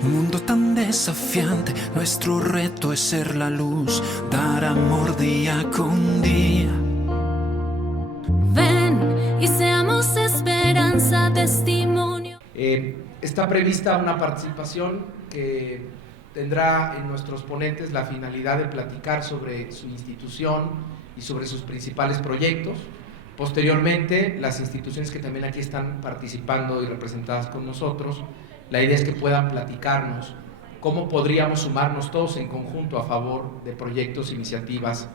Un mundo tan desafiante, nuestro reto es ser la luz, dar amor día con día. Ven y seamos esperanza, testimonio. Está prevista una participación que tendrá en nuestros ponentes la finalidad de platicar sobre su institución y sobre sus principales proyectos. Posteriormente, las instituciones que también aquí están participando y representadas con nosotros, la idea es que puedan platicarnos cómo podríamos sumarnos todos en conjunto a favor de proyectos e iniciativas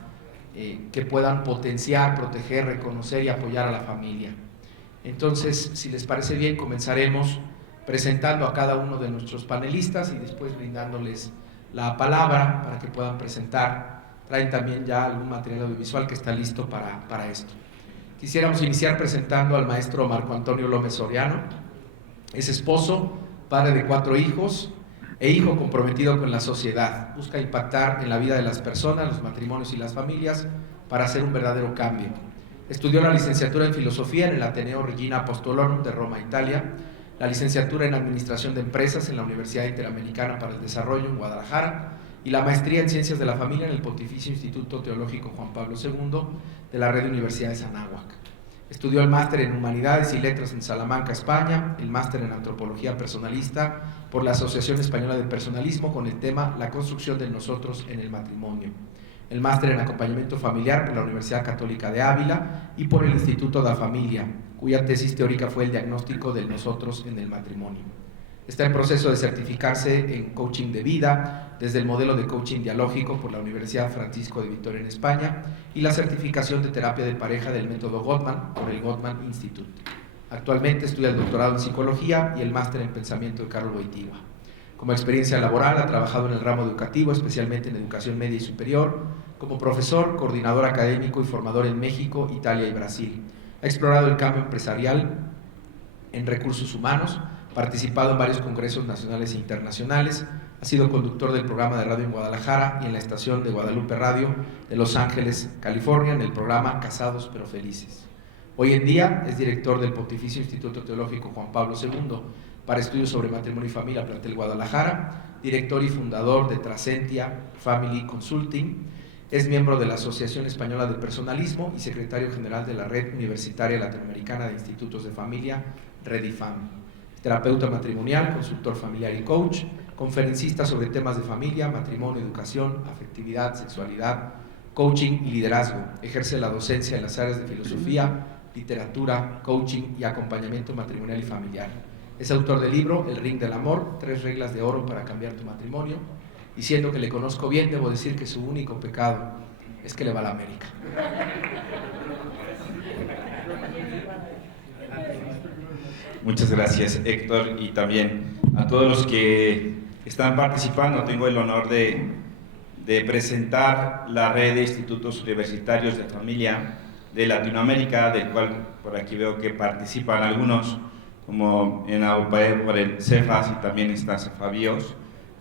que puedan potenciar, proteger, reconocer y apoyar a la familia. Entonces, si les parece bien, comenzaremos presentando a cada uno de nuestros panelistas y después brindándoles la palabra para que puedan presentar. Traen también ya algún material audiovisual que está listo para esto. Quisiéramos iniciar presentando al maestro Marco Antonio López Soriano. Es esposo, padre de 4 hijos e hijo comprometido con la sociedad. Busca impactar en la vida de las personas, los matrimonios y las familias para hacer un verdadero cambio. Estudió la licenciatura en Filosofía en el Ateneo Regina Apostolorum de Roma, Italia, la licenciatura en Administración de Empresas en la Universidad Interamericana para el Desarrollo en Guadalajara y la maestría en Ciencias de la Familia en el Pontificio Instituto Teológico Juan Pablo II de la Red de Universidades Anáhuac. Estudió el máster en Humanidades y Letras en Salamanca, España, el máster en Antropología Personalista por la Asociación Española de Personalismo con el tema La construcción del nosotros en el matrimonio, el máster en Acompañamiento Familiar por la Universidad Católica de Ávila y por el Instituto de la Familia, cuya tesis teórica fue el diagnóstico del nosotros en el matrimonio. Está en proceso de certificarse en coaching de vida desde el modelo de coaching dialógico por la Universidad Francisco de Vitoria en España y la certificación de terapia de pareja del método Gottman por el Gottman Institute. Actualmente estudia el doctorado en psicología y el máster en pensamiento de Carol Wojtyła. Como experiencia laboral ha trabajado en el ramo educativo, especialmente en educación media y superior, como profesor, coordinador académico y formador en México, Italia y Brasil. Ha explorado el cambio empresarial en recursos humanos, participado en varios congresos nacionales e internacionales, ha sido conductor del programa de radio en Guadalajara y en la estación de Guadalupe Radio de Los Ángeles, California, en el programa Casados pero Felices. Hoy en día es director del Pontificio Instituto Teológico Juan Pablo II para estudios sobre matrimonio y familia, plantel Guadalajara, director y fundador de Trasentia Family Consulting, es miembro de la Asociación Española de Personalismo y secretario general de la Red Universitaria Latinoamericana de Institutos de Familia, Redifam. Terapeuta matrimonial, consultor familiar y coach, conferencista sobre temas de familia, matrimonio, educación, afectividad, sexualidad, coaching y liderazgo. Ejerce la docencia en las áreas de filosofía, literatura, coaching y acompañamiento matrimonial y familiar. Es autor del libro El Ring del Amor, 3 reglas de oro para cambiar tu matrimonio. Y siendo que le conozco bien, debo decir que su único pecado es que le va a la América. Muchas gracias, Héctor, y también a todos los que están participando. Tengo el honor de presentar la red de institutos universitarios de familia de Latinoamérica, del cual por aquí veo que participan algunos, como en AUPAE por el CEFAS, y también está CEFABIOS,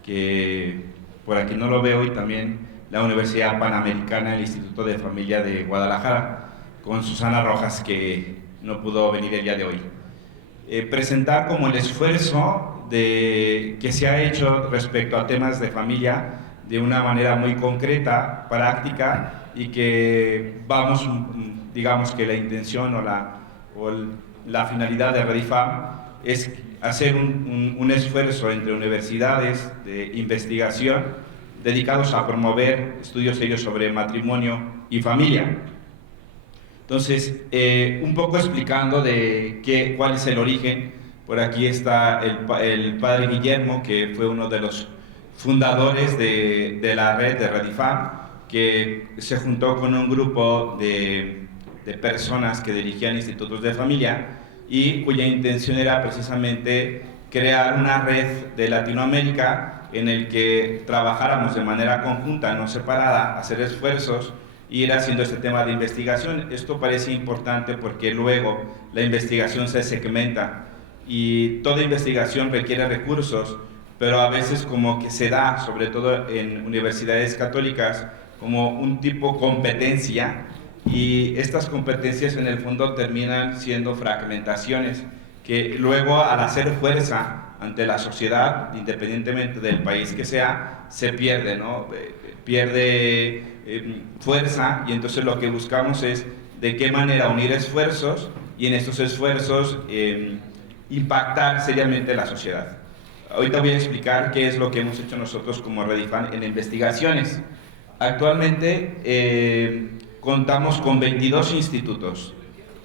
que por aquí no lo veo, y también la Universidad Panamericana, el Instituto de Familia de Guadalajara, con Susana Rojas, que no pudo venir el día de hoy. Presentar como el esfuerzo que se ha hecho respecto a temas de familia de una manera muy concreta, práctica, y que vamos, digamos que la intención o la finalidad de Redifam es hacer un esfuerzo entre universidades de investigación dedicados a promover estudios serios sobre matrimonio y familia. Entonces, un poco explicando cuál es el origen. Por aquí está el padre Guillermo, que fue uno de los fundadores de la red de Redifam, que se juntó con un grupo de personas que dirigían institutos de familia y cuya intención era precisamente crear una red de Latinoamérica en el que trabajáramos de manera conjunta, no separada, hacer esfuerzos y ir haciendo este tema de investigación. Esto parece importante porque luego la investigación se segmenta y toda investigación requiere recursos, pero a veces como que se da, sobre todo en universidades católicas, como un tipo competencia, y estas competencias en el fondo terminan siendo fragmentaciones que luego, al hacer fuerza ante la sociedad, independientemente del país que sea, se pierde, ¿no? Pierde fuerza, y entonces lo que buscamos es de qué manera unir esfuerzos y en estos esfuerzos impactar seriamente la sociedad. Ahorita voy a explicar qué es lo que hemos hecho nosotros como Redifan en investigaciones. Actualmente contamos con 22 institutos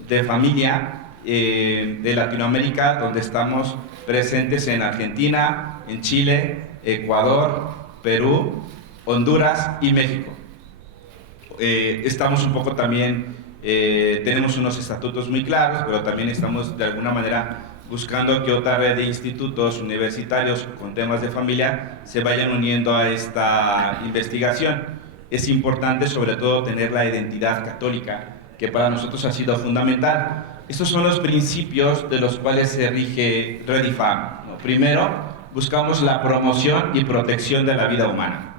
de familia de Latinoamérica, donde estamos presentes en Argentina, en Chile, Ecuador, Perú, Honduras y México. Estamos un poco también, tenemos unos estatutos muy claros, pero también estamos de alguna manera buscando que otra red de institutos universitarios con temas de familia se vayan uniendo a esta investigación. Es importante sobre todo tener la identidad católica, que para nosotros ha sido fundamental. Estos son los principios de los cuales se rige Redifan, ¿no? Primero, buscamos la promoción y protección de la vida humana.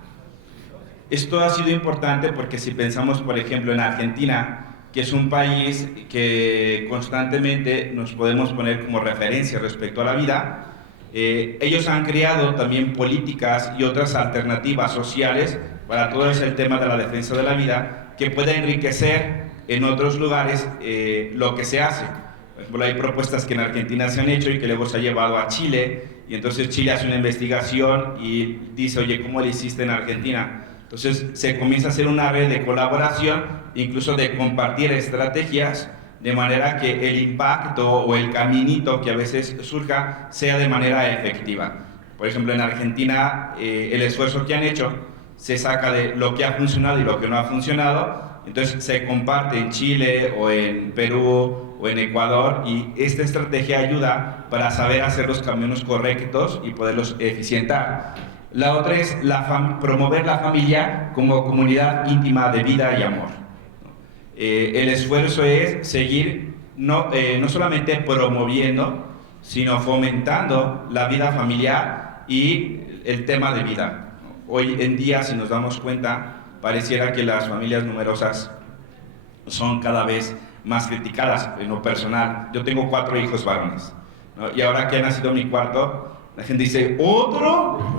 Esto ha sido importante porque si pensamos, por ejemplo, en Argentina, que es un país que constantemente nos podemos poner como referencia respecto a la vida, ellos han creado también políticas y otras alternativas sociales para todo ese tema de la defensa de la vida, que puede enriquecer en otros lugares lo que se hace. Por ejemplo, hay propuestas que en Argentina se han hecho y que luego se ha llevado a Chile, y entonces Chile hace una investigación y dice, oye, ¿cómo lo hiciste en Argentina? Entonces se comienza a hacer una red de colaboración, incluso de compartir estrategias, de manera que el impacto o el caminito que a veces surja sea de manera efectiva. Por ejemplo, en Argentina el esfuerzo que han hecho se saca de lo que ha funcionado y lo que no ha funcionado, entonces se comparte en Chile o en Perú o en Ecuador, y esta estrategia ayuda para saber hacer los caminos correctos y poderlos eficientar. La otra es promover la familia como comunidad íntima de vida y amor. El esfuerzo es seguir no solamente promoviendo, sino fomentando la vida familiar y el tema de vida. Hoy en día, si nos damos cuenta, pareciera que las familias numerosas son cada vez más criticadas. En lo personal, yo tengo 4 hijos varones, ¿no? Y ahora que ha nacido mi cuarto, la gente dice, ¿otro?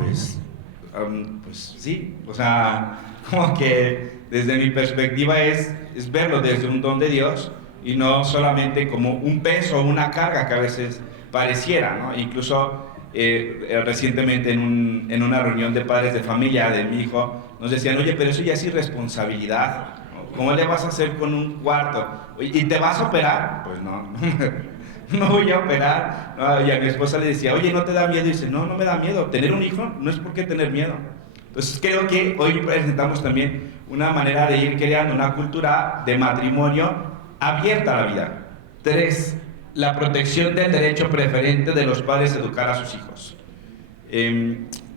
Pues sí, o sea, como que desde mi perspectiva es verlo desde un don de Dios y no solamente como un peso o una carga que a veces pareciera, ¿no? Incluso recientemente en una reunión de padres de familia de mi hijo nos decían, oye, pero eso ya es irresponsabilidad, ¿no? ¿Cómo le vas a hacer con un cuarto? Oye, ¿y te vas a operar? Pues no no voy a operar, ¿no? Y a mi esposa le decía, oye, ¿no te da miedo? Y dice, no me da miedo, tener un hijo no es por qué tener miedo. Entonces creo que hoy presentamos también una manera de ir creando una cultura de matrimonio abierta a la vida. 3, la protección del derecho preferente de los padres a educar a sus hijos.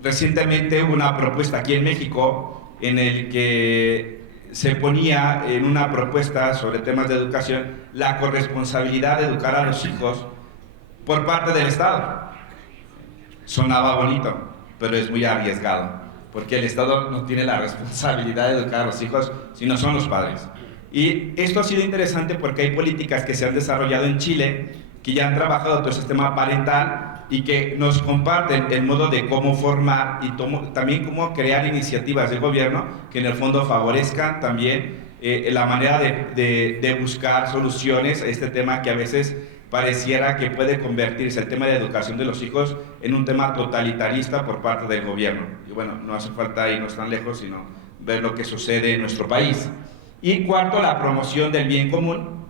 Recientemente hubo una propuesta aquí en México en el que se ponía en una propuesta sobre temas de educación la corresponsabilidad de educar a los hijos por parte del Estado. Sonaba bonito, pero es muy arriesgado, porque el Estado no tiene la responsabilidad de educar a los hijos, sino son los padres. Y esto ha sido interesante porque hay políticas que se han desarrollado en Chile, que ya han trabajado todo el sistema parental y que nos comparten el modo de cómo formar y también cómo crear iniciativas de gobierno que en el fondo favorezcan también la manera de buscar soluciones a este tema que a veces pareciera que puede convertirse el tema de educación de los hijos en un tema totalitarista por parte del gobierno. Y bueno, no hace falta irnos tan lejos, sino ver lo que sucede en nuestro país. Y 4, la promoción del bien común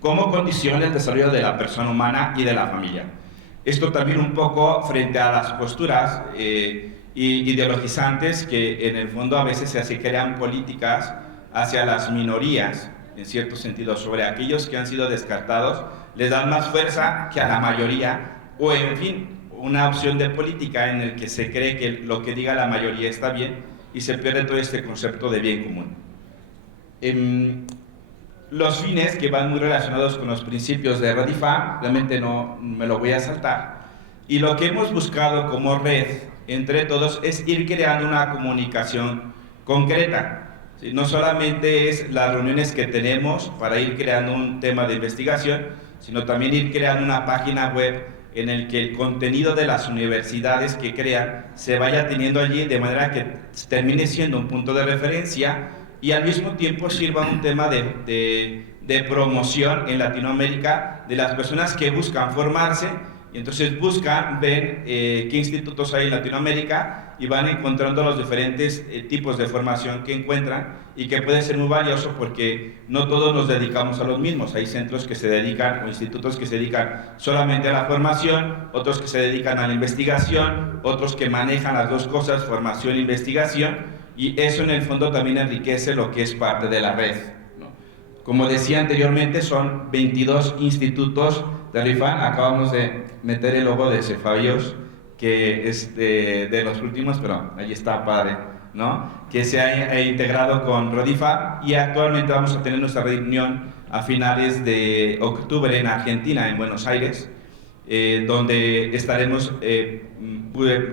como condición del desarrollo de la persona humana y de la familia. Esto también un poco frente a las posturas ideologizantes que en el fondo a veces se crean políticas hacia las minorías, en cierto sentido, sobre aquellos que han sido descartados, les dan más fuerza que a la mayoría, o en fin, una opción de política en el que se cree que lo que diga la mayoría está bien y se pierde todo este concepto de bien común. Los fines que van muy relacionados con los principios de Redifan, realmente no me lo voy a saltar, y lo que hemos buscado como red entre todos es ir creando una comunicación concreta. ¿Sí? No solamente es las reuniones que tenemos para ir creando un tema de investigación, sino también ir creando una página web en el que el contenido de las universidades que crean se vaya teniendo allí, de manera que termine siendo un punto de referencia y al mismo tiempo sirva un tema de promoción en Latinoamérica de las personas que buscan formarse. Y entonces buscan, ven qué institutos hay en Latinoamérica y van encontrando los diferentes tipos de formación que encuentran y que puede ser muy valioso porque no todos nos dedicamos a los mismos. Hay centros que se dedican o institutos que se dedican solamente a la formación, otros que se dedican a la investigación, otros que manejan las dos cosas, formación e investigación, y eso en el fondo también enriquece lo que es parte de la red, ¿no? Como decía anteriormente, son 22 institutos de RIFAN. Acabamos de meter el logo de Cefabios, que es de los últimos, pero ahí está padre, ¿no? Que se ha integrado con Rodifa, y actualmente vamos a tener nuestra reunión a finales de octubre en Argentina, en Buenos Aires, donde estaremos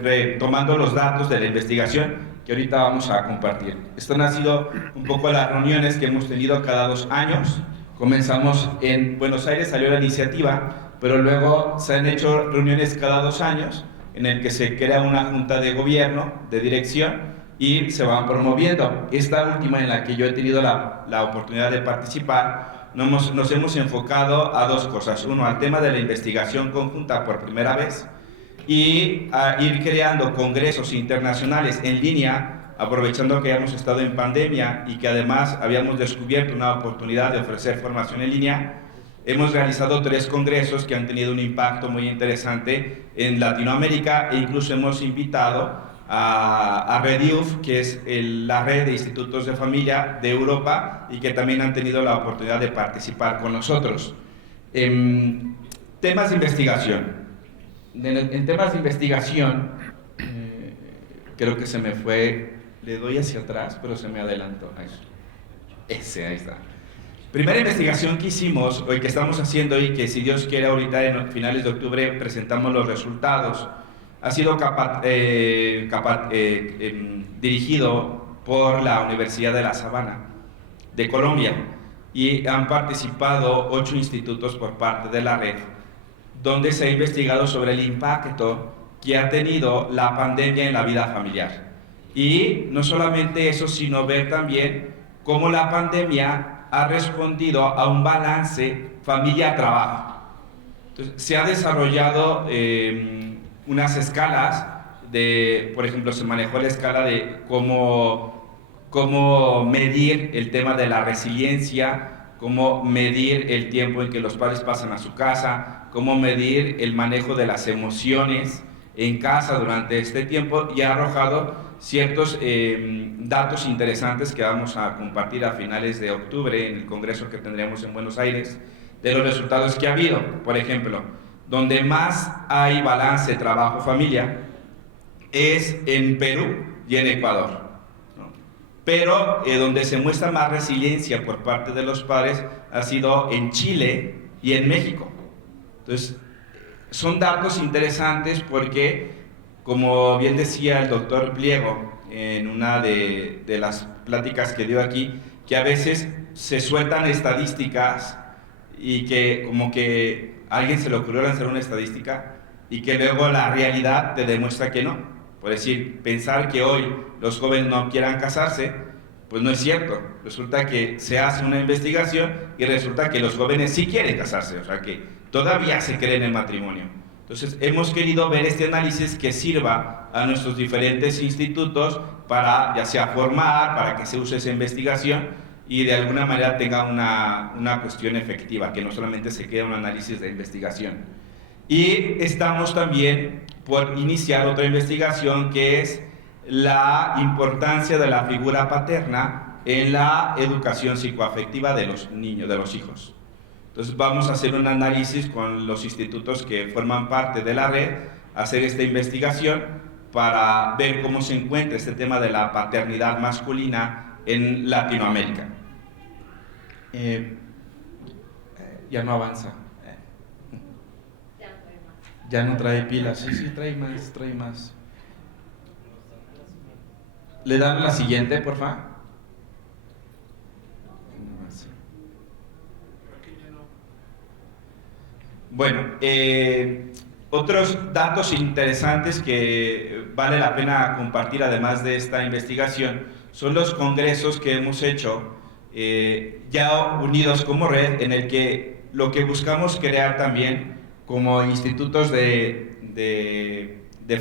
retomando los datos de la investigación que ahorita vamos a compartir. Estas han sido un poco las reuniones que hemos tenido cada 2 años. Comenzamos en Buenos Aires, salió la iniciativa, pero luego se han hecho reuniones cada 2 años en el que se crea una junta de gobierno, de dirección, y se van promoviendo. Esta última, en la que yo he tenido la oportunidad de participar, nos hemos enfocado a 2 cosas. Uno, al tema de la investigación conjunta por primera vez, y a ir creando congresos internacionales en línea, aprovechando que ya hemos estado en pandemia y que además habíamos descubierto una oportunidad de ofrecer formación en línea. Hemos realizado 3 congresos que han tenido un impacto muy interesante en Latinoamérica, e incluso hemos invitado a REDIUF, que es la red de institutos de familia de Europa, y que también han tenido la oportunidad de participar con nosotros. Temas de investigación. En temas de investigación, creo que se me fue, le doy hacia atrás, pero se me adelantó. Ahí está. Primera investigación que hicimos, o que estamos haciendo, y que si Dios quiere ahorita en finales de octubre presentamos los resultados, ha sido dirigido por la Universidad de La Sabana, de Colombia, y han participado 8 institutos por parte de la red, donde se ha investigado sobre el impacto que ha tenido la pandemia en la vida familiar. Y no solamente eso, sino ver también cómo la pandemia ha respondido a un balance familia-trabajo. Entonces, se ha desarrollado unas escalas por ejemplo, se manejó la escala de cómo medir el tema de la resiliencia, cómo medir el tiempo en que los padres pasan a su casa, cómo medir el manejo de las emociones en casa durante este tiempo, y ha arrojado ciertos datos interesantes que vamos a compartir a finales de octubre en el congreso que tendremos en Buenos Aires, de los resultados que ha habido. Por ejemplo, donde más hay balance trabajo-familia es en Perú y en Ecuador, ¿no? Pero donde se muestra más resiliencia por parte de los padres ha sido en Chile y en México. Entonces, son datos interesantes porque, como bien decía el doctor Pliego en una de las pláticas que dio aquí, que a veces se sueltan estadísticas y que como que a alguien se le ocurrió lanzar una estadística y que luego la realidad te demuestra que no. Por decir, pensar que hoy los jóvenes no quieran casarse, pues no es cierto. Resulta que se hace una investigación y resulta que los jóvenes sí quieren casarse, o sea que todavía se cree en el matrimonio. Entonces, hemos querido ver este análisis que sirva a nuestros diferentes institutos para, ya sea formar, para que se use esa investigación y de alguna manera tenga una cuestión efectiva, que no solamente se quede un análisis de investigación. Y estamos también por iniciar otra investigación, que es la importancia de la figura paterna en la educación psicoafectiva de los niños, de los hijos. Entonces vamos a hacer un análisis con los institutos que forman parte de la red, hacer esta investigación para ver cómo se encuentra este tema de la paternidad masculina en Latinoamérica. Ya no avanza. Ya no trae pilas. Sí, trae más. ¿Le dan la siguiente, por favor? Bueno, Otros datos interesantes que vale la pena compartir además de esta investigación son los congresos que hemos hecho ya unidos como red, en el que lo que buscamos crear también como institutos de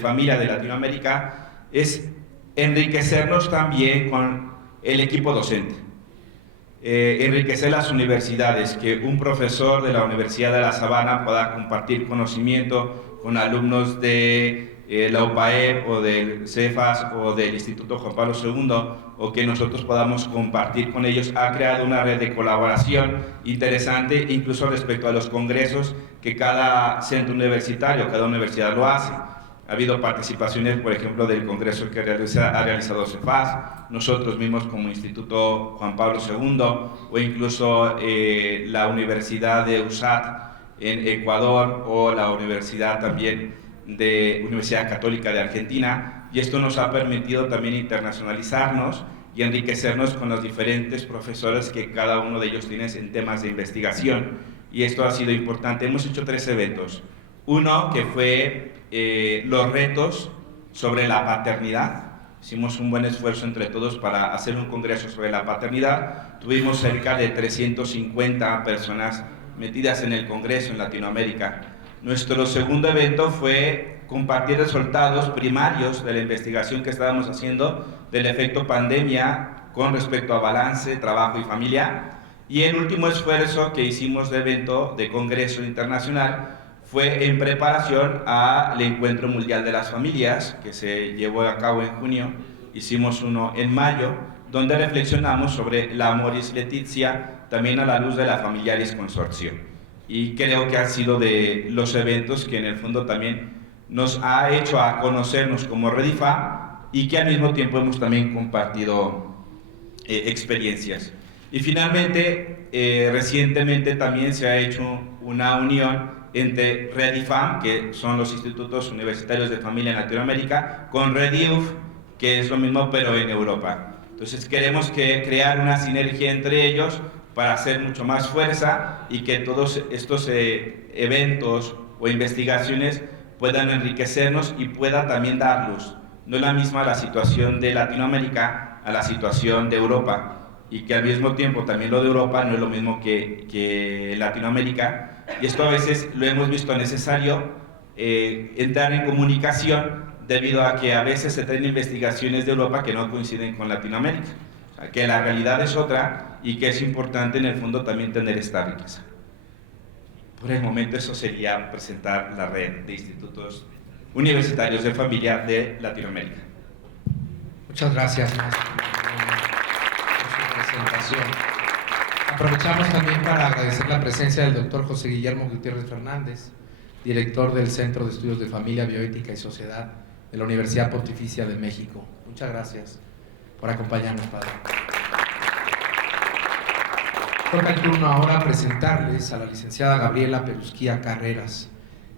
familia de Latinoamérica es enriquecernos también con el equipo docente. Enriquecer las universidades, que un profesor de la Universidad de La Sabana pueda compartir conocimiento con alumnos de la UPAEP o del CEFAS o del Instituto Juan Pablo II, o que nosotros podamos compartir con ellos. Ha creado una red de colaboración interesante, incluso respecto a los congresos que cada centro universitario, cada universidad lo hace. Ha habido participaciones, por ejemplo, del congreso que ha realizado CEFAS, nosotros mismos como Instituto Juan Pablo II, o incluso la Universidad de USAT en Ecuador, o la Universidad también de Universidad Católica de Argentina, y esto nos ha permitido también internacionalizarnos y enriquecernos con los diferentes profesores que cada uno de ellos tiene en temas de investigación, y esto ha sido importante. Hemos hecho 3 eventos. Uno que fue los retos sobre la paternidad. Hicimos un buen esfuerzo entre todos para hacer un congreso sobre la paternidad. Tuvimos cerca de 350 personas metidas en el congreso en Latinoamérica. Nuestro segundo evento fue compartir resultados primarios de la investigación que estábamos haciendo del efecto pandemia con respecto a balance, trabajo y familia. Y el último esfuerzo que hicimos de evento de congreso internacional fue en preparación al Encuentro Mundial de las Familias, que se llevó a cabo en junio. Hicimos uno en mayo, donde reflexionamos sobre la Amoris Laetitia, también a la luz de la Familiaris Consortio. Y creo que ha sido de los eventos que en el fondo también nos ha hecho a conocernos como Redifa, y que al mismo tiempo hemos también compartido experiencias. Y finalmente, recientemente también se ha hecho una unión entre Redifam, que son los institutos universitarios de familia en Latinoamérica, con Rediuf, que es lo mismo pero en Europa. Entonces queremos crear una sinergia entre ellos para hacer mucho más fuerza, y que todos estos eventos o investigaciones puedan enriquecernos y pueda también dar luz. No es la misma la situación de Latinoamérica a la situación de Europa, y que al mismo tiempo también lo de Europa no es lo mismo que Latinoamérica, y esto a veces lo hemos visto necesario entrar en comunicación, debido a que a veces se traen investigaciones de Europa que no coinciden con Latinoamérica, o sea, que la realidad es otra, y que es importante en el fondo también tener esta riqueza. Por el momento eso sería presentar la red de institutos universitarios de familia de Latinoamérica. Muchas gracias, maestro, por su presentación. Aprovechamos también para agradecer la presencia del doctor José Guillermo Gutiérrez Fernández, director del Centro de Estudios de Familia, Bioética y Sociedad de la Universidad Pontificia de México. Muchas gracias por acompañarnos, padre. Toca el turno ahora presentarles a la licenciada Gabriela Perusquía Carreras.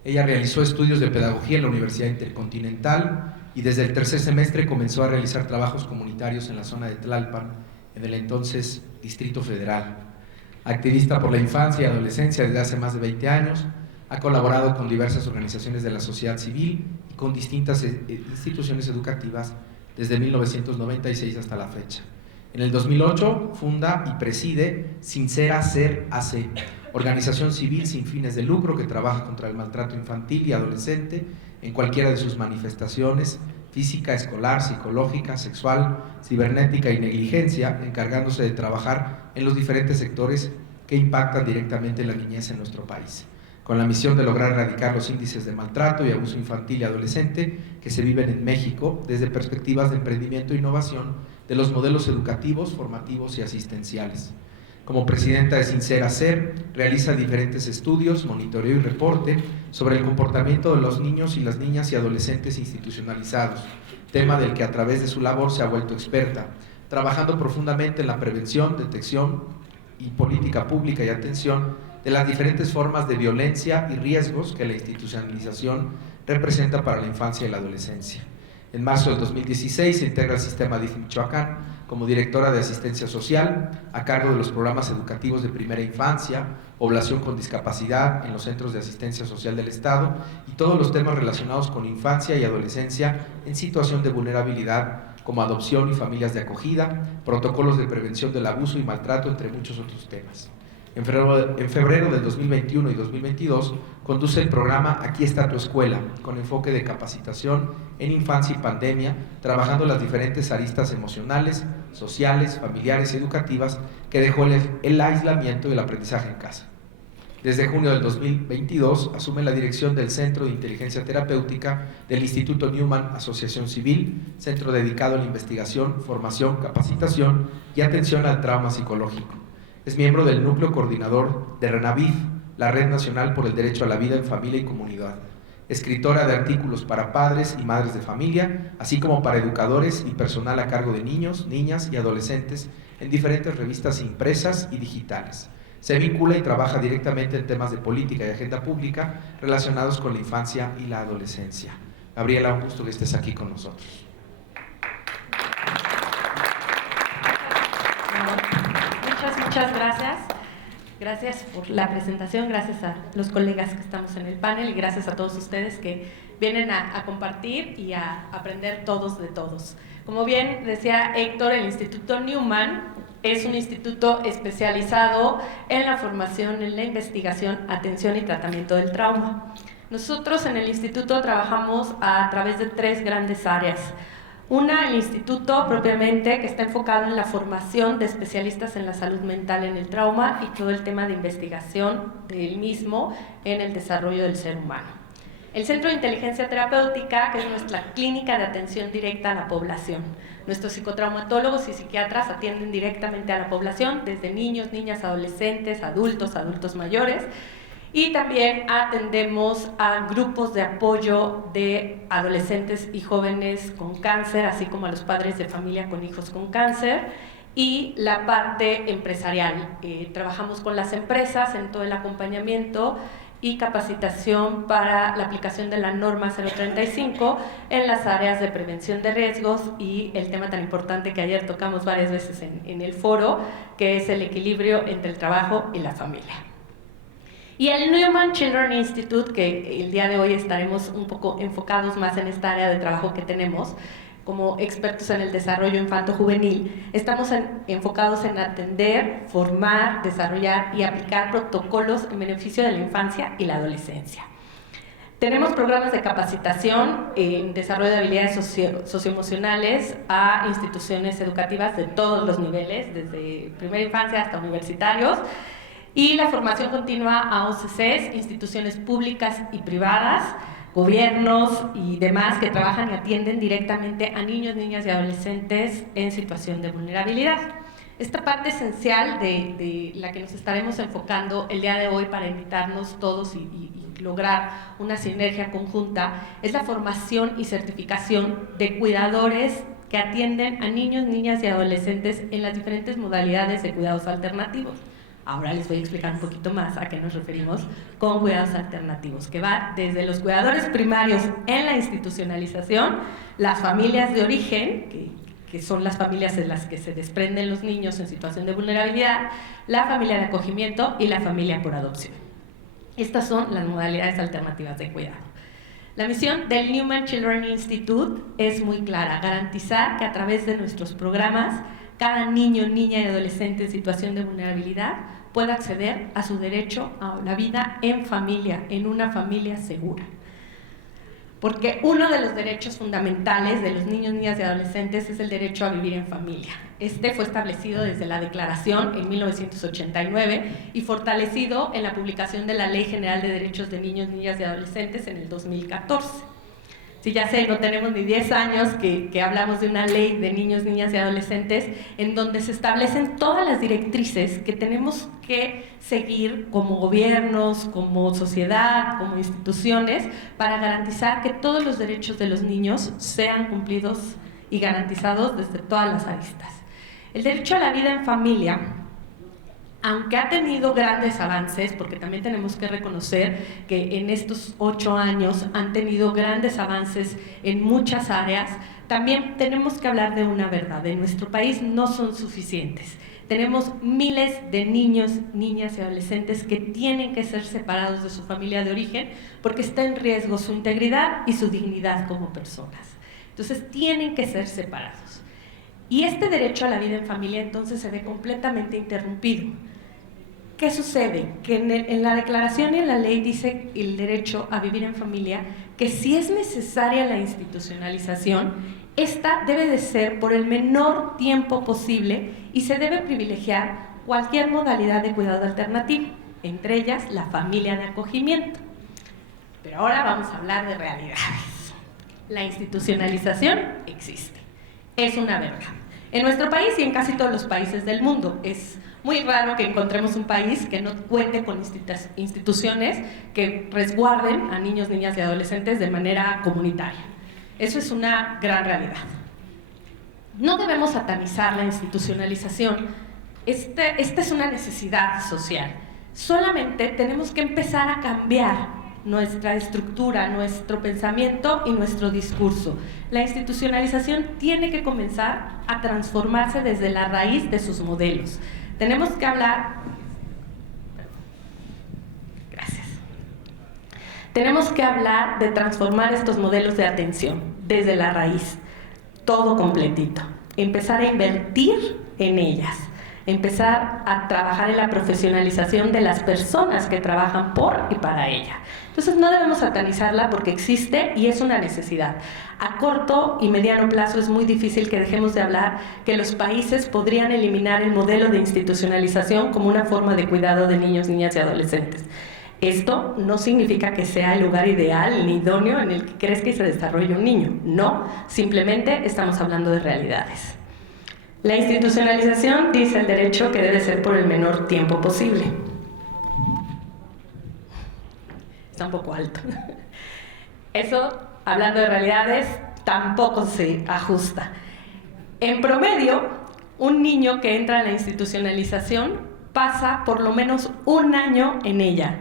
Ella realizó estudios de pedagogía en la Universidad Intercontinental y desde el 3er semestre comenzó a realizar trabajos comunitarios en la zona de Tlalpan, en el entonces Distrito Federal. Activista por la infancia y adolescencia desde hace más de 20 años, ha colaborado con diversas organizaciones de la sociedad civil y con distintas instituciones educativas desde 1996 hasta la fecha. En el 2008 funda y preside Sincera Ser AC, organización civil sin fines de lucro que trabaja contra el maltrato infantil y adolescente en cualquiera de sus manifestaciones: física, escolar, psicológica, sexual, cibernética y negligencia, encargándose de trabajar en los diferentes sectores que impactan directamente en la niñez en nuestro país, con la misión de lograr erradicar los índices de maltrato y abuso infantil y adolescente que se viven en México desde perspectivas de emprendimiento e innovación de los modelos educativos, formativos y asistenciales. Como presidenta de Sincera Ser, realiza diferentes estudios, monitoreo y reporte sobre el comportamiento de los niños y las niñas y adolescentes institucionalizados, tema del que a través de su labor se ha vuelto experta, trabajando profundamente en la prevención, detección y política pública y atención de las diferentes formas de violencia y riesgos que la institucionalización representa para la infancia y la adolescencia. En marzo del 2016 se integra al sistema DIF Michoacán como directora de Asistencia Social, a cargo de los programas educativos de primera infancia, población con discapacidad en los centros de asistencia social del Estado y todos los temas relacionados con infancia y adolescencia en situación de vulnerabilidad, como adopción y familias de acogida, protocolos de prevención del abuso y maltrato, entre muchos otros temas. En febrero del 2021 y 2022 conduce el programa Aquí está tu escuela, con enfoque de capacitación en infancia y pandemia, trabajando las diferentes aristas emocionales, sociales, familiares y educativas que dejó el aislamiento y el aprendizaje en casa. Desde junio del 2022 asume la dirección del Centro de Inteligencia Terapéutica del Instituto Newman Asociación Civil, centro dedicado a la investigación, formación, capacitación y atención al trauma psicológico. Es miembro del núcleo coordinador de RENAVIF, la Red Nacional por el Derecho a la Vida en Familia y Comunidad. Escritora de artículos para padres y madres de familia, así como para educadores y personal a cargo de niños, niñas y adolescentes en diferentes revistas impresas y digitales. Se vincula y trabaja directamente en temas de política y agenda pública relacionados con la infancia y la adolescencia. Gabriela, un gusto que estés aquí con nosotros. Muchas gracias. Gracias por la presentación, gracias a los colegas que estamos en el panel y gracias a todos ustedes que vienen a compartir y a aprender todos de todos. Como bien decía Héctor, el Instituto Newman es un instituto especializado en la formación, en la investigación, atención y tratamiento del trauma. Nosotros en el instituto trabajamos a través de 3 grandes áreas. Una, el instituto propiamente, que está enfocado en la formación de especialistas en la salud mental en el trauma y todo el tema de investigación del mismo en el desarrollo del ser humano. El Centro de Inteligencia Terapéutica, que es nuestra clínica de atención directa a la población. Nuestros psicotraumatólogos y psiquiatras atienden directamente a la población, desde niños, niñas, adolescentes, adultos mayores. Y también atendemos a grupos de apoyo de adolescentes y jóvenes con cáncer, así como a los padres de familia con hijos con cáncer. Y la parte empresarial. Trabajamos con las empresas en todo el acompañamiento y capacitación para la aplicación de la norma 035 en las áreas de prevención de riesgos y el tema tan importante que ayer tocamos varias veces en el foro, que es el equilibrio entre el trabajo y la familia. Y el Newman Children Institute, que el día de hoy estaremos un poco enfocados más en esta área de trabajo que tenemos, como expertos en el desarrollo infanto-juvenil, estamos enfocados en atender, formar, desarrollar y aplicar protocolos en beneficio de la infancia y la adolescencia. Tenemos programas de capacitación en desarrollo de habilidades socioemocionales a instituciones educativas de todos los niveles, desde primera infancia hasta universitarios, y la formación continua a OCCs, instituciones públicas y privadas, gobiernos y demás que trabajan y atienden directamente a niños, niñas y adolescentes en situación de vulnerabilidad. Esta parte esencial de la que nos estaremos enfocando el día de hoy para invitarnos todos y lograr una sinergia conjunta es la formación y certificación de cuidadores que atienden a niños, niñas y adolescentes en las diferentes modalidades de cuidados alternativos. Ahora les voy a explicar un poquito más a qué nos referimos con cuidados alternativos, que va desde los cuidadores primarios en la institucionalización, las familias de origen, que son las familias en las que se desprenden los niños en situación de vulnerabilidad, la familia de acogimiento y la familia por adopción. Estas son las modalidades alternativas de cuidado. La misión del Newman Children Institute es muy clara: garantizar que a través de nuestros programas cada niño, niña y adolescente en situación de vulnerabilidad pueda acceder a su derecho a la vida en familia, en una familia segura. Porque uno de los derechos fundamentales de los niños, niñas y adolescentes es el derecho a vivir en familia. Este fue establecido desde la Declaración en 1989 y fortalecido en la publicación de la Ley General de Derechos de Niños, Niñas y Adolescentes en el 2014. Sí, ya sé, no tenemos ni 10 años que hablamos de una ley de niños, niñas y adolescentes en donde se establecen todas las directrices que tenemos que seguir como gobiernos, como sociedad, como instituciones, para garantizar que todos los derechos de los niños sean cumplidos y garantizados desde todas las aristas. El derecho a la vida en familia aunque ha tenido grandes avances, porque también tenemos que reconocer que en estos 8 años han tenido grandes avances en muchas áreas, también tenemos que hablar de una verdad. En nuestro país no son suficientes. Tenemos miles de niños, niñas y adolescentes que tienen que ser separados de su familia de origen porque está en riesgo su integridad y su dignidad como personas. Entonces tienen que ser separados. Y este derecho a la vida en familia entonces se ve completamente interrumpido. ¿Qué sucede? Que en la declaración y en la ley dice el derecho a vivir en familia, que si es necesaria la institucionalización, esta debe de ser por el menor tiempo posible y se debe privilegiar cualquier modalidad de cuidado alternativo, entre ellas la familia de acogimiento. Pero ahora vamos a hablar de realidades. La institucionalización existe, es una verdad. En nuestro país y en casi todos los países del mundo es muy raro que encontremos un país que no cuente con instituciones que resguarden a niños, niñas y adolescentes de manera comunitaria. Eso es una gran realidad. No debemos satanizar la institucionalización. Esta es una necesidad social. Solamente tenemos que empezar a cambiar nuestra estructura, nuestro pensamiento y nuestro discurso. La institucionalización tiene que comenzar a transformarse desde la raíz de sus modelos. Tenemos que hablar... Gracias. Tenemos que hablar de transformar estos modelos de atención desde la raíz, todo completito. Empezar a invertir en ellas, empezar a trabajar en la profesionalización de las personas que trabajan por y para ella. Entonces no debemos satanizarla porque existe y es una necesidad. A corto y mediano plazo es muy difícil que dejemos de hablar que los países podrían eliminar el modelo de institucionalización como una forma de cuidado de niños, niñas y adolescentes. Esto no significa que sea el lugar ideal ni idóneo en el que crezca y se desarrolle un niño. No, simplemente estamos hablando de realidades. La institucionalización dice el derecho que debe ser por el menor tiempo posible. Está un poco alto. Eso, hablando de realidades, tampoco se ajusta. En promedio, un niño que entra en la institucionalización pasa por lo menos 1 año en ella.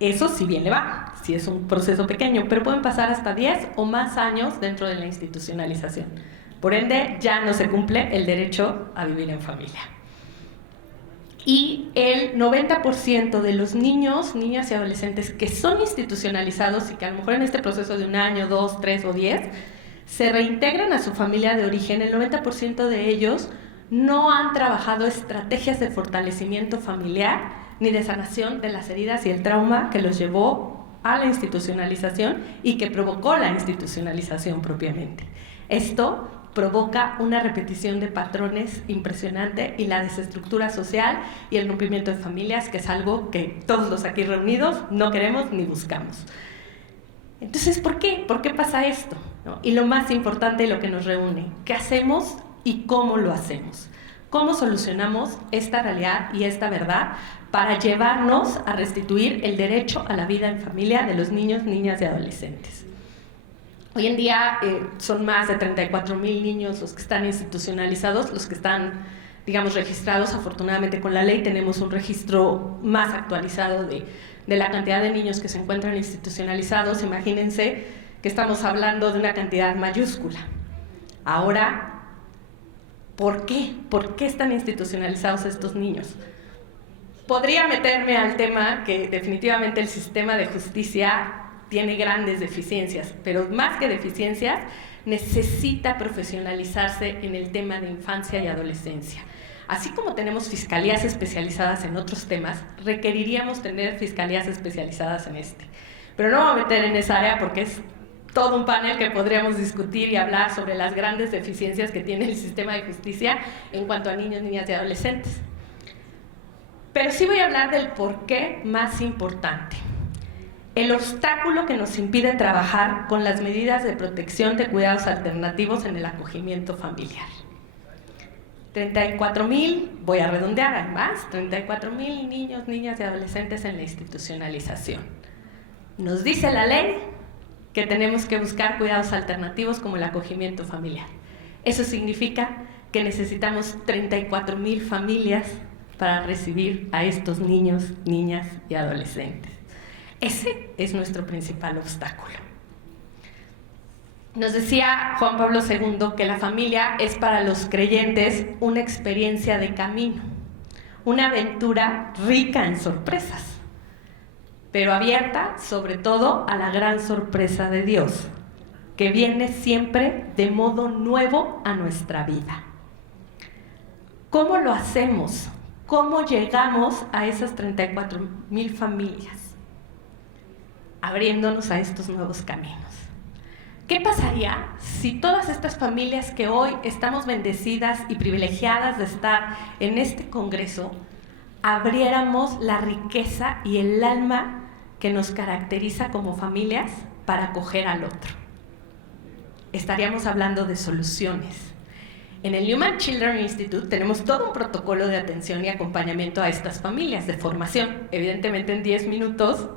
Eso si bien le va, si es un proceso pequeño, pero pueden pasar hasta 10 o más años dentro de la institucionalización. Por ende, ya no se cumple el derecho a vivir en familia. Y el 90% de los niños, niñas y adolescentes que son institucionalizados y que a lo mejor en este proceso de 1 año, 2, 3 o 10, se reintegran a su familia de origen, el 90% de ellos no han trabajado estrategias de fortalecimiento familiar ni de sanación de las heridas y el trauma que los llevó a la institucionalización y que provocó la institucionalización propiamente. Esto provoca una repetición de patrones impresionante y la desestructura social y el rompimiento de familias, que es algo que todos los aquí reunidos no queremos ni buscamos. Entonces, ¿por qué? ¿Por qué pasa esto? ¿No? Y lo más importante, lo que nos reúne, ¿qué hacemos y cómo lo hacemos? ¿Cómo solucionamos esta realidad y esta verdad para llevarnos a restituir el derecho a la vida en familia de los niños, niñas y adolescentes? Hoy en día son más de 34,000 niños los que están institucionalizados, los que están, digamos, registrados. Afortunadamente con la ley tenemos un registro más actualizado de la cantidad de niños que se encuentran institucionalizados. Imagínense que estamos hablando de una cantidad mayúscula. Ahora, ¿por qué? ¿Por qué están institucionalizados estos niños? Podría meterme al tema que definitivamente el sistema de justicia tiene grandes deficiencias, pero más que deficiencias, necesita profesionalizarse en el tema de infancia y adolescencia. Así como tenemos fiscalías especializadas en otros temas, requeriríamos tener fiscalías especializadas en este. Pero no me voy a meter en esa área porque es todo un panel que podríamos discutir y hablar sobre las grandes deficiencias que tiene el sistema de justicia en cuanto a niños, niñas y adolescentes. Pero sí voy a hablar del por qué más importante. El obstáculo que nos impide trabajar con las medidas de protección de cuidados alternativos en el acogimiento familiar. 34,000, voy a redondear, hay más, 34,000 niños, niñas y adolescentes en la institucionalización. Nos dice la ley que tenemos que buscar cuidados alternativos como el acogimiento familiar. Eso significa que necesitamos 34,000 familias para recibir a estos niños, niñas y adolescentes. Ese es nuestro principal obstáculo. Nos decía Juan Pablo II que la familia es para los creyentes una experiencia de camino, una aventura rica en sorpresas, pero abierta sobre todo a la gran sorpresa de Dios, que viene siempre de modo nuevo a nuestra vida. ¿Cómo lo hacemos? ¿Cómo llegamos a esas 34,000 familias? Abriéndonos a estos nuevos caminos. ¿Qué pasaría si todas estas familias que hoy estamos bendecidas y privilegiadas de estar en este congreso, abriéramos la riqueza y el alma que nos caracteriza como familias para acoger al otro? Estaríamos hablando de soluciones. En el Newman Children's Institute tenemos todo un protocolo de atención y acompañamiento a estas familias de formación. Evidentemente en 10 minutos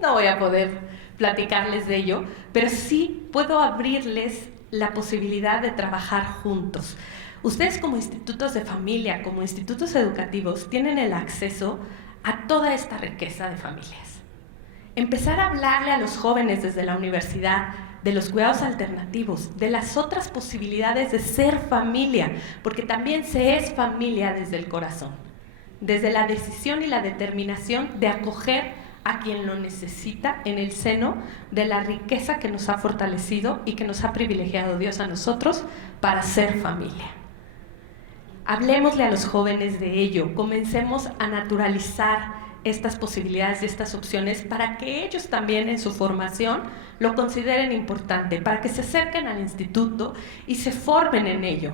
no voy a poder platicarles de ello, pero sí puedo abrirles la posibilidad de trabajar juntos. Ustedes como institutos de familia, como institutos educativos, tienen el acceso a toda esta riqueza de familias. Empezar a hablarle a los jóvenes desde la universidad de los cuidados alternativos, de las otras posibilidades de ser familia, porque también se es familia desde el corazón, desde la decisión y la determinación de acoger a quien lo necesita en el seno de la riqueza que nos ha fortalecido y que nos ha privilegiado Dios a nosotros para ser familia. Hablemosle a los jóvenes de ello, comencemos a naturalizar estas posibilidades y estas opciones para que ellos también en su formación lo consideren importante, para que se acerquen al instituto y se formen en ello,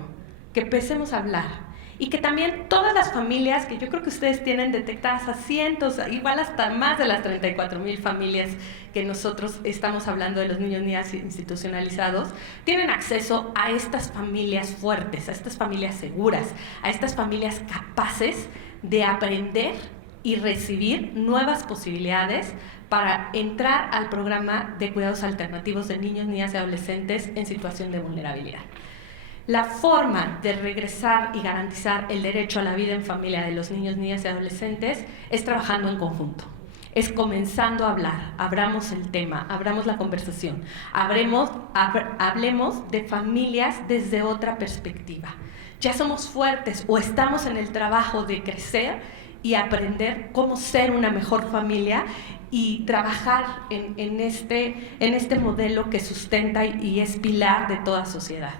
que empecemos a hablar. Y que también todas las familias, que yo creo que ustedes tienen detectadas a cientos, igual hasta más de las 34,000 familias que nosotros estamos hablando de los niños y niñas institucionalizados, tienen acceso a estas familias fuertes, a estas familias seguras, a estas familias capaces de aprender y recibir nuevas posibilidades para entrar al programa de cuidados alternativos de niños, niñas y adolescentes en situación de vulnerabilidad. La forma de regresar y garantizar el derecho a la vida en familia de los niños, niñas y adolescentes es trabajando en conjunto. Es comenzando a hablar, abramos el tema, abramos la conversación, hablemos de familias desde otra perspectiva. Ya somos fuertes o estamos en el trabajo de crecer y aprender cómo ser una mejor familia y trabajar en este modelo que sustenta y es pilar de toda sociedad.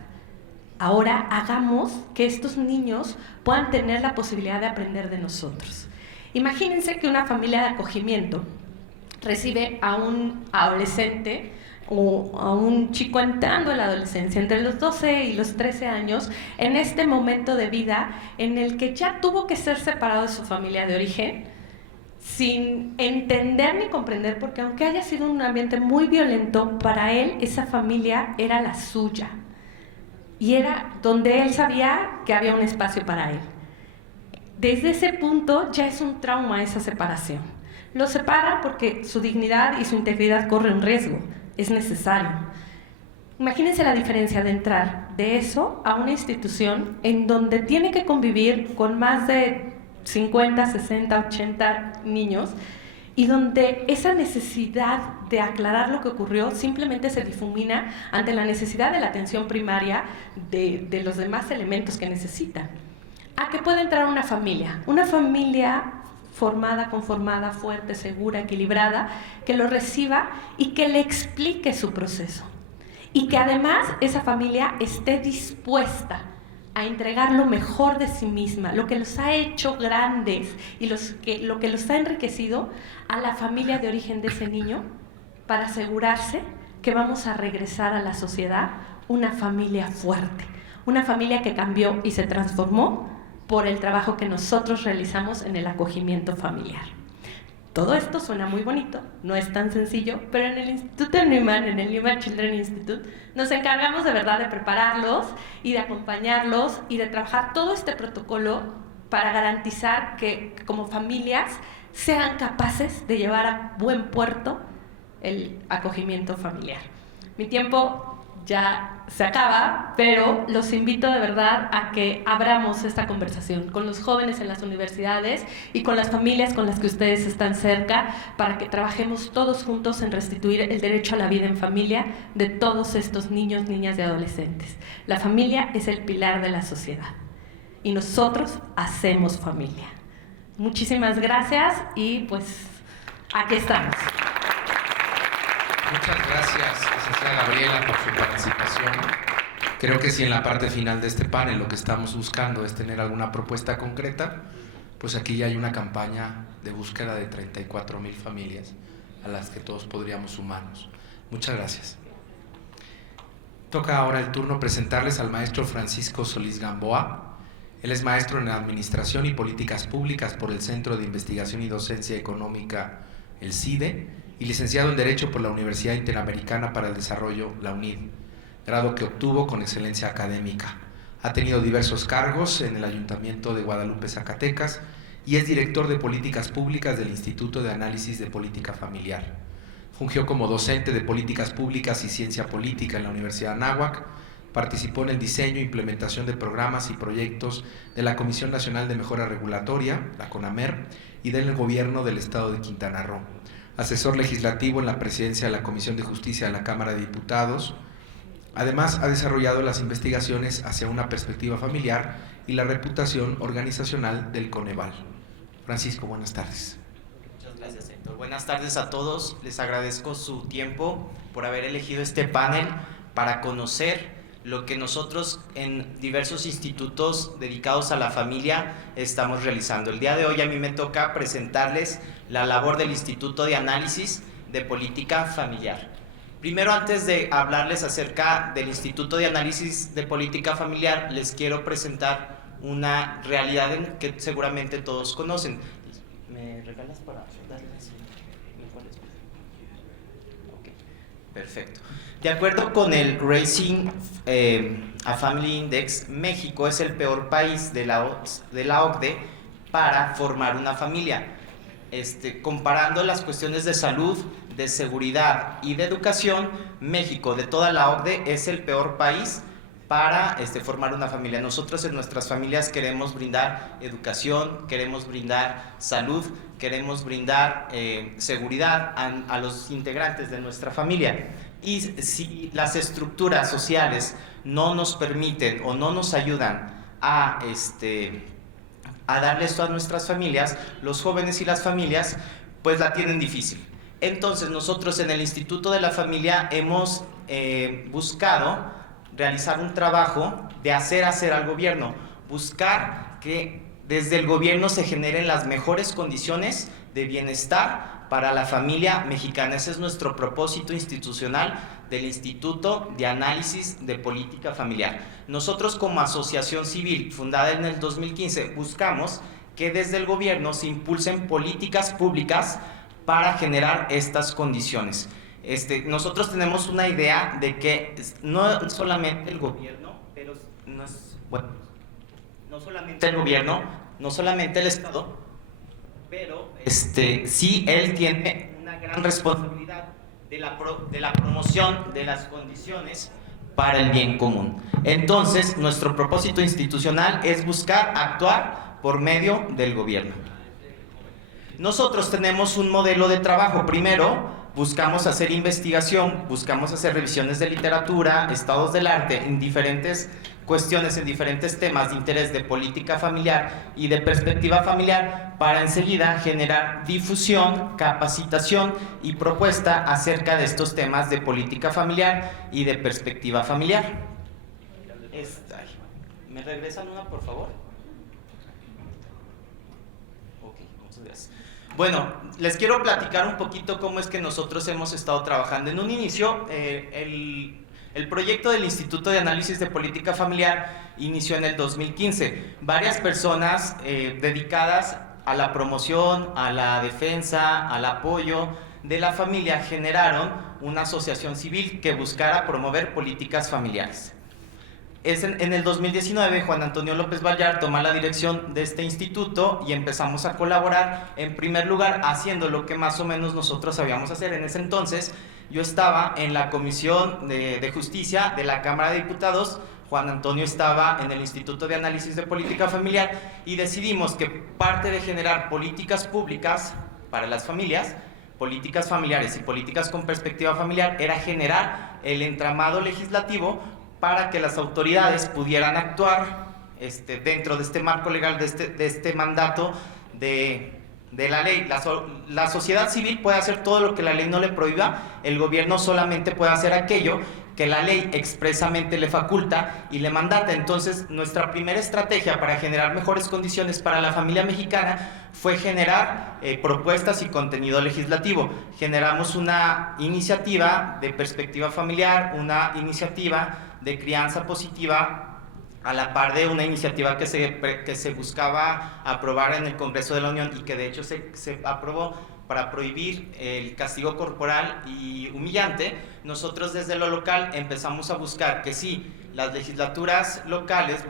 Ahora hagamos que estos niños puedan tener la posibilidad de aprender de nosotros. Imagínense que una familia de acogimiento recibe a un adolescente o a un chico entrando en la adolescencia, entre los 12 y los 13 años, en este momento de vida en el que ya tuvo que ser separado de su familia de origen, sin entender ni comprender, porque aunque haya sido un ambiente muy violento, para él esa familia era la suya. Y era donde él sabía que había un espacio para él. Desde ese punto ya es un trauma esa separación. Lo separa porque su dignidad y su integridad corren riesgo, es necesario. Imagínense la diferencia de entrar de eso a una institución en donde tiene que convivir con más de 50, 60, 80 niños y donde esa necesidad de aclarar lo que ocurrió simplemente se difumina ante la necesidad de la atención primaria de los demás elementos que necesitan. ¿A qué puede entrar una familia? Una familia formada, conformada, fuerte, segura, equilibrada, que lo reciba y que le explique su proceso. Y que además esa familia esté dispuesta a entregar lo mejor de sí misma, lo que los ha hecho grandes y lo que los ha enriquecido a la familia de origen de ese niño, para asegurarse que vamos a regresar a la sociedad una familia fuerte, una familia que cambió y se transformó por el trabajo que nosotros realizamos en el acogimiento familiar. Todo esto suena muy bonito, no es tan sencillo, pero en el Instituto Newman, en el Newman Children's Institute, nos encargamos de verdad de prepararlos y de acompañarlos y de trabajar todo este protocolo para garantizar que como familias sean capaces de llevar a buen puerto el acogimiento familiar. Mi tiempo ya se acaba, pero los invito de verdad a que abramos esta conversación con los jóvenes en las universidades y con las familias con las que ustedes están cerca, para que trabajemos todos juntos en restituir el derecho a la vida en familia de todos estos niños, niñas y adolescentes. La familia es el pilar de la sociedad y nosotros hacemos familia. Muchísimas gracias y pues aquí estamos. Muchas gracias, licenciada Gabriela, por su participación. Creo que si en la parte final de este panel lo que estamos buscando es tener alguna propuesta concreta, pues aquí ya hay una campaña de búsqueda de 34,000 familias a las que todos podríamos sumarnos. Muchas gracias. Toca ahora el turno presentarles al maestro Francisco Solís Gamboa. Él es maestro en Administración y Políticas Públicas por el Centro de Investigación y Docencia Económica, el CIDE, y licenciado en Derecho por la Universidad Interamericana para el Desarrollo, la UNID, grado que obtuvo con excelencia académica. Ha tenido diversos cargos en el Ayuntamiento de Guadalupe, Zacatecas, y es director de Políticas Públicas del Instituto de Análisis de Política Familiar. Fungió como docente de Políticas Públicas y Ciencia Política en la Universidad Anáhuac. Participó en el diseño e implementación de programas y proyectos de la Comisión Nacional de Mejora Regulatoria, la CONAMER, y del Gobierno del Estado de Quintana Roo. Asesor legislativo en la presidencia de la Comisión de Justicia de la Cámara de Diputados. Además, ha desarrollado las investigaciones hacia una perspectiva familiar y la reputación organizacional del Coneval. Francisco, buenas tardes. Muchas gracias, Héctor. Buenas tardes a todos. Les agradezco su tiempo por haber elegido este panel para conocer lo que nosotros en diversos institutos dedicados a la familia estamos realizando. El día de hoy a mí me toca presentarles la labor del Instituto de Análisis de Política Familiar. Primero, antes de hablarles acerca del Instituto de Análisis de Política Familiar, les quiero presentar una realidad que seguramente todos conocen. ¿Me regalas para darles? Okay. Perfecto. De acuerdo con el Raising a Family Index, México es el peor país de la OCDE para formar una familia. Comparando las cuestiones de salud, de seguridad y de educación, México de toda la OCDE es el peor país para formar una familia. Nosotros en nuestras familias queremos brindar educación, queremos brindar salud, queremos brindar seguridad a los integrantes de nuestra familia. Y si las estructuras sociales no nos permiten o no nos ayudan a darle esto a nuestras familias, los jóvenes y las familias pues la tienen difícil. Entonces nosotros en el Instituto de la Familia hemos buscado realizar un trabajo de hacer al gobierno, buscar que desde el gobierno se generen las mejores condiciones de bienestar para la familia mexicana. Ese es nuestro propósito institucional del Instituto de Análisis de Política Familiar. Nosotros como asociación civil fundada en el 2015 buscamos que desde el gobierno se impulsen políticas públicas para generar estas condiciones. Nosotros tenemos una idea de que no solamente el gobierno, pero no solamente el gobierno, no solamente el Estado, pero sí él tiene una gran responsabilidad de la promoción de las condiciones para el bien común. Entonces, nuestro propósito institucional es buscar actuar por medio del gobierno. Nosotros tenemos un modelo de trabajo. Primero, buscamos hacer investigación, buscamos hacer revisiones de literatura, estados del arte en diferentes cuestiones, en diferentes temas de interés de política familiar y de perspectiva familiar, para enseguida generar difusión, capacitación y propuesta acerca de estos temas de política familiar y de perspectiva familiar. ¿Me regresan una, por favor? Ok, muchas gracias. Bueno, les quiero platicar un poquito cómo es que nosotros hemos estado trabajando. En un inicio, el proyecto del Instituto de Análisis de Política Familiar inició en el 2015. Varias personas dedicadas a la promoción, a la defensa, al apoyo de la familia generaron una asociación civil que buscara promover políticas familiares. En el 2019, Juan Antonio López Vallar toma la dirección de este instituto y empezamos a colaborar, en primer lugar, haciendo lo que más o menos nosotros sabíamos hacer. En ese entonces, Yo estaba en la Comisión de Justicia de la Cámara de Diputados, Juan Antonio estaba en el Instituto de Análisis de Política Familiar y decidimos que parte de generar políticas públicas para las familias, políticas familiares y políticas con perspectiva familiar, era generar el entramado legislativo para que las autoridades pudieran actuar dentro de este marco legal, de este mandato de la ley. La sociedad civil puede hacer todo lo que la ley no le prohíba, el gobierno solamente puede hacer aquello que la ley expresamente le faculta y le mandata. Entonces, nuestra primera estrategia para generar mejores condiciones para la familia mexicana fue generar propuestas y contenido legislativo. Generamos una iniciativa de perspectiva familiar, una iniciativa de crianza positiva, a la par de una iniciativa que se buscaba aprobar en el Congreso de la Unión y que de hecho se aprobó para prohibir el castigo corporal y humillante. Nosotros desde lo local empezamos a buscar que sí, las legislaturas locales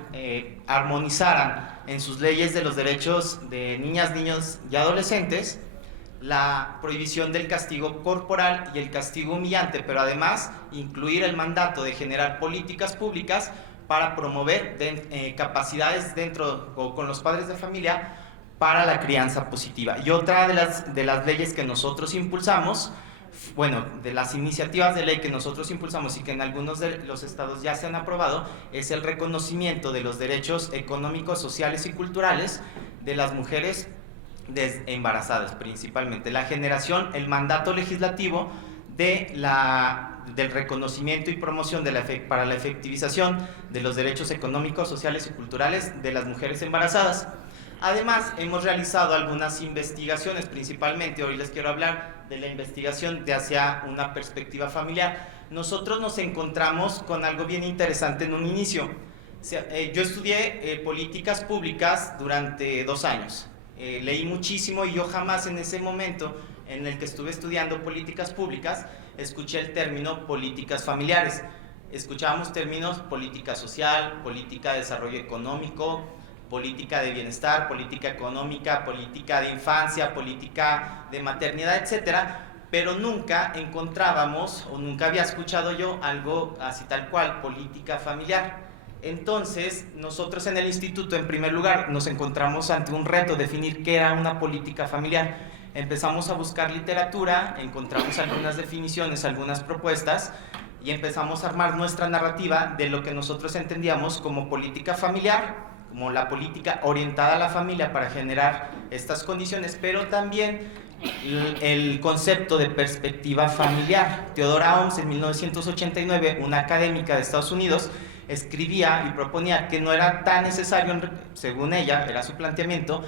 armonizaran en sus leyes de los derechos de niñas, niños y adolescentes la prohibición del castigo corporal y el castigo humillante, pero además incluir el mandato de generar políticas públicas para promover capacidades dentro o con los padres de familia para la crianza positiva. Y otra de las leyes que nosotros impulsamos, bueno, de las iniciativas de ley que nosotros impulsamos y que en algunos de los estados ya se han aprobado, es el reconocimiento de los derechos económicos, sociales y culturales de las mujeres embarazadas, principalmente. La generación, el mandato legislativo del reconocimiento y promoción para la efectivización de los derechos económicos, sociales y culturales de las mujeres embarazadas. Además, hemos realizado algunas investigaciones, principalmente hoy les quiero hablar de la investigación de hacia una perspectiva familiar. Nosotros nos encontramos con algo bien interesante en un inicio. Yo estudié políticas públicas durante 2 años. Leí muchísimo y yo jamás en ese momento en el que estuve estudiando políticas públicas escuché el término políticas familiares. Escuchábamos términos política social, política de desarrollo económico, política de bienestar, política económica, política de infancia, política de maternidad, etcétera, pero nunca encontrábamos o nunca había escuchado yo algo así tal cual, política familiar. Entonces, nosotros en el instituto, en primer lugar, nos encontramos ante un reto, definir qué era una política familiar. Empezamos a buscar literatura, encontramos algunas definiciones, algunas propuestas, y empezamos a armar nuestra narrativa de lo que nosotros entendíamos como política familiar, como la política orientada a la familia para generar estas condiciones, pero también el concepto de perspectiva familiar. Theodora Oms, en 1989, una académica de Estados Unidos, escribía y proponía que no era tan necesario, según ella, era su planteamiento,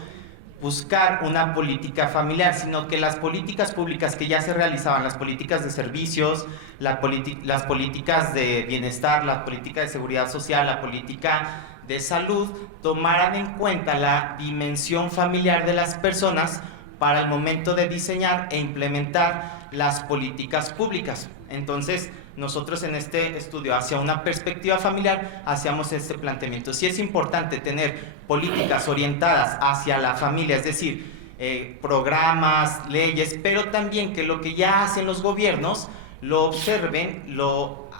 buscar una política familiar, sino que las políticas públicas que ya se realizaban, las políticas de servicios, las políticas de bienestar, la política de seguridad social, la política de salud, tomaran en cuenta la dimensión familiar de las personas para el momento de diseñar e implementar las políticas públicas. Entonces, nosotros en este estudio, hacia una perspectiva familiar, hacíamos este planteamiento. Sí es importante tener políticas orientadas hacia la familia, es decir, programas, leyes, pero también que lo que ya hacen los gobiernos lo observen, lo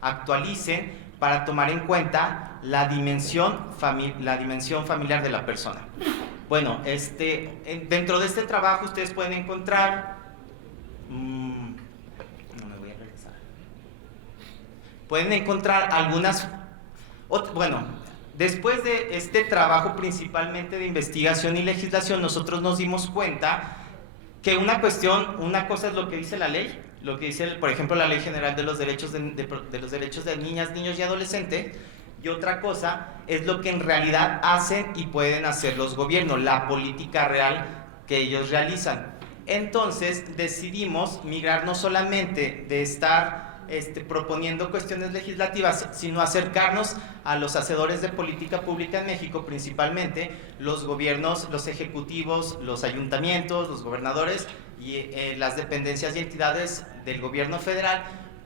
actualicen para tomar en cuenta la dimensión familiar de la persona. Bueno, dentro de este trabajo ustedes pueden encontrar, pueden encontrar algunas, bueno, después de este trabajo principalmente de investigación y legislación, nosotros nos dimos cuenta que una cosa es lo que dice la ley, lo que dice, por ejemplo, la Ley General de los Derechos de los Derechos de Niñas, Niños y Adolescentes, y otra cosa es lo que en realidad hacen y pueden hacer los gobiernos, la política real que ellos realizan. Entonces decidimos migrar no solamente de estar proponiendo cuestiones legislativas, sino acercarnos a los hacedores de política pública en México, principalmente los gobiernos, los ejecutivos, los ayuntamientos, los gobernadores y las dependencias y entidades del gobierno federal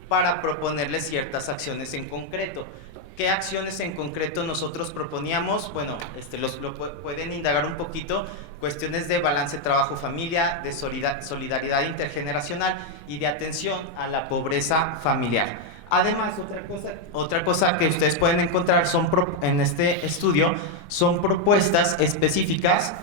para proponerles ciertas acciones en concreto. ¿Qué acciones en concreto nosotros proponíamos? Bueno, pueden indagar un poquito, cuestiones de balance trabajo-familia, de solidaridad intergeneracional y de atención a la pobreza familiar. Además, otra cosa que ustedes pueden encontrar en este estudio son propuestas específicas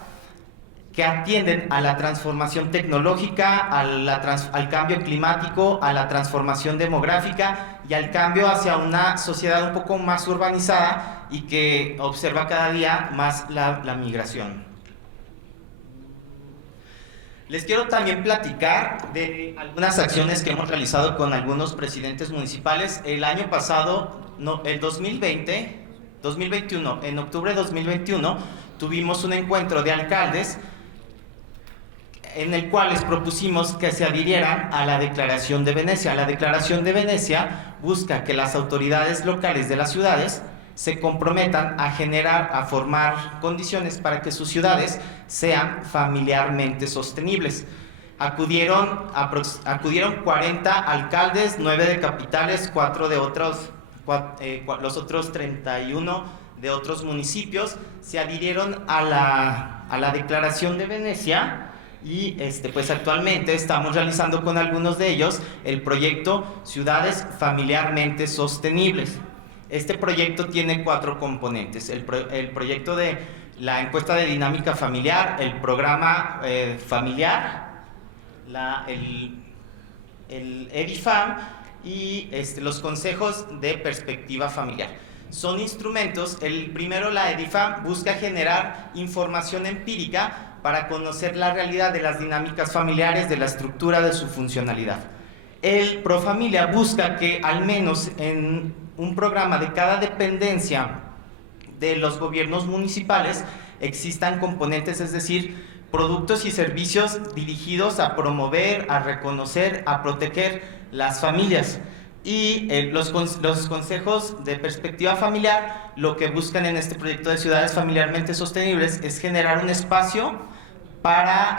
que atienden a la transformación tecnológica, al cambio climático, a la transformación demográfica y al cambio hacia una sociedad un poco más urbanizada y que observa cada día más la migración. Les quiero también platicar de algunas acciones que hemos realizado con algunos presidentes municipales. El año pasado, el 2021, en octubre de 2021, tuvimos un encuentro de alcaldes en el cual les propusimos que se adhirieran a la Declaración de Venecia. La Declaración de Venecia busca que las autoridades locales de las ciudades se comprometan a formar condiciones para que sus ciudades sean familiarmente sostenibles. Acudieron 40 alcaldes, 9 de capitales, 4 de los otros 31 de otros municipios, se adhirieron a la Declaración de Venecia. Y pues actualmente estamos realizando con algunos de ellos el proyecto Ciudades Familiarmente Sostenibles. Este proyecto tiene 4 componentes: el proyecto de la encuesta de dinámica familiar, el programa familiar, el EDIFAM y los consejos de perspectiva familiar. Son instrumentos. El primero, la EDIFAM, busca generar información empírica para conocer la realidad de las dinámicas familiares, de la estructura de su funcionalidad. El Profamilia busca que al menos en un programa de cada dependencia de los gobiernos municipales existan componentes, es decir, productos y servicios dirigidos a promover, a reconocer, a proteger las familias. Y los consejos de perspectiva familiar lo que buscan en este proyecto de ciudades familiarmente sostenibles es generar un espacio para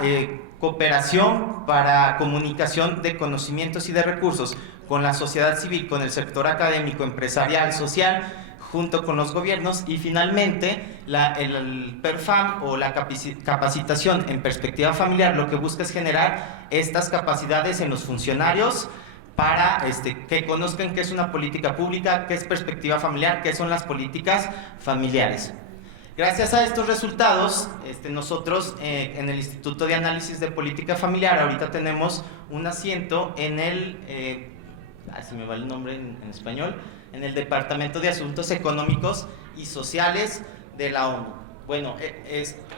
cooperación, para comunicación de conocimientos y de recursos con la sociedad civil, con el sector académico, empresarial, social, junto con los gobiernos. Y finalmente el PERFAM o la capacitación en perspectiva familiar lo que busca es generar estas capacidades en los funcionarios para que conozcan qué es una política pública, qué es perspectiva familiar, qué son las políticas familiares. Gracias a estos resultados, nosotros en el Instituto de Análisis de Política Familiar ahorita tenemos un asiento en se me va el nombre en español, en el Departamento de Asuntos Económicos y Sociales de la ONU. Bueno,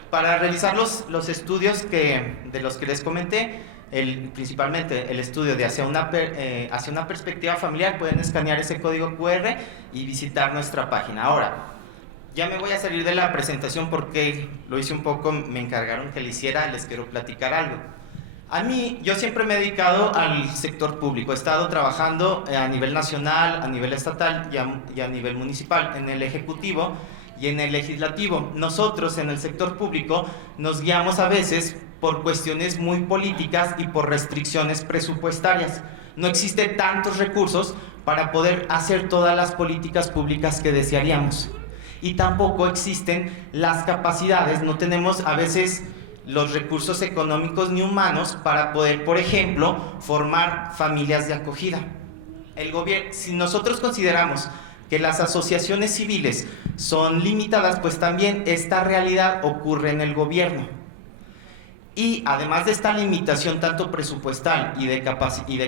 para realizar los estudios de los que les comenté, principalmente el estudio de hacia una perspectiva familiar, pueden escanear ese código QR y visitar nuestra página. Ahora, ya me voy a salir de la presentación porque lo hice un poco, me encargaron que lo hiciera, les quiero platicar algo. Yo siempre me he dedicado al sector público, he estado trabajando a nivel nacional, a nivel estatal y a nivel municipal, en el ejecutivo y en el legislativo. Nosotros en el sector público nos guiamos a veces por cuestiones muy políticas y por restricciones presupuestarias. No existen tantos recursos para poder hacer todas las políticas públicas que desearíamos. Y tampoco existen las capacidades, no tenemos a veces los recursos económicos ni humanos para poder, por ejemplo, formar familias de acogida. Si nosotros consideramos que las asociaciones civiles son limitadas, pues también esta realidad ocurre en el gobierno. Y además de esta limitación tanto presupuestal y de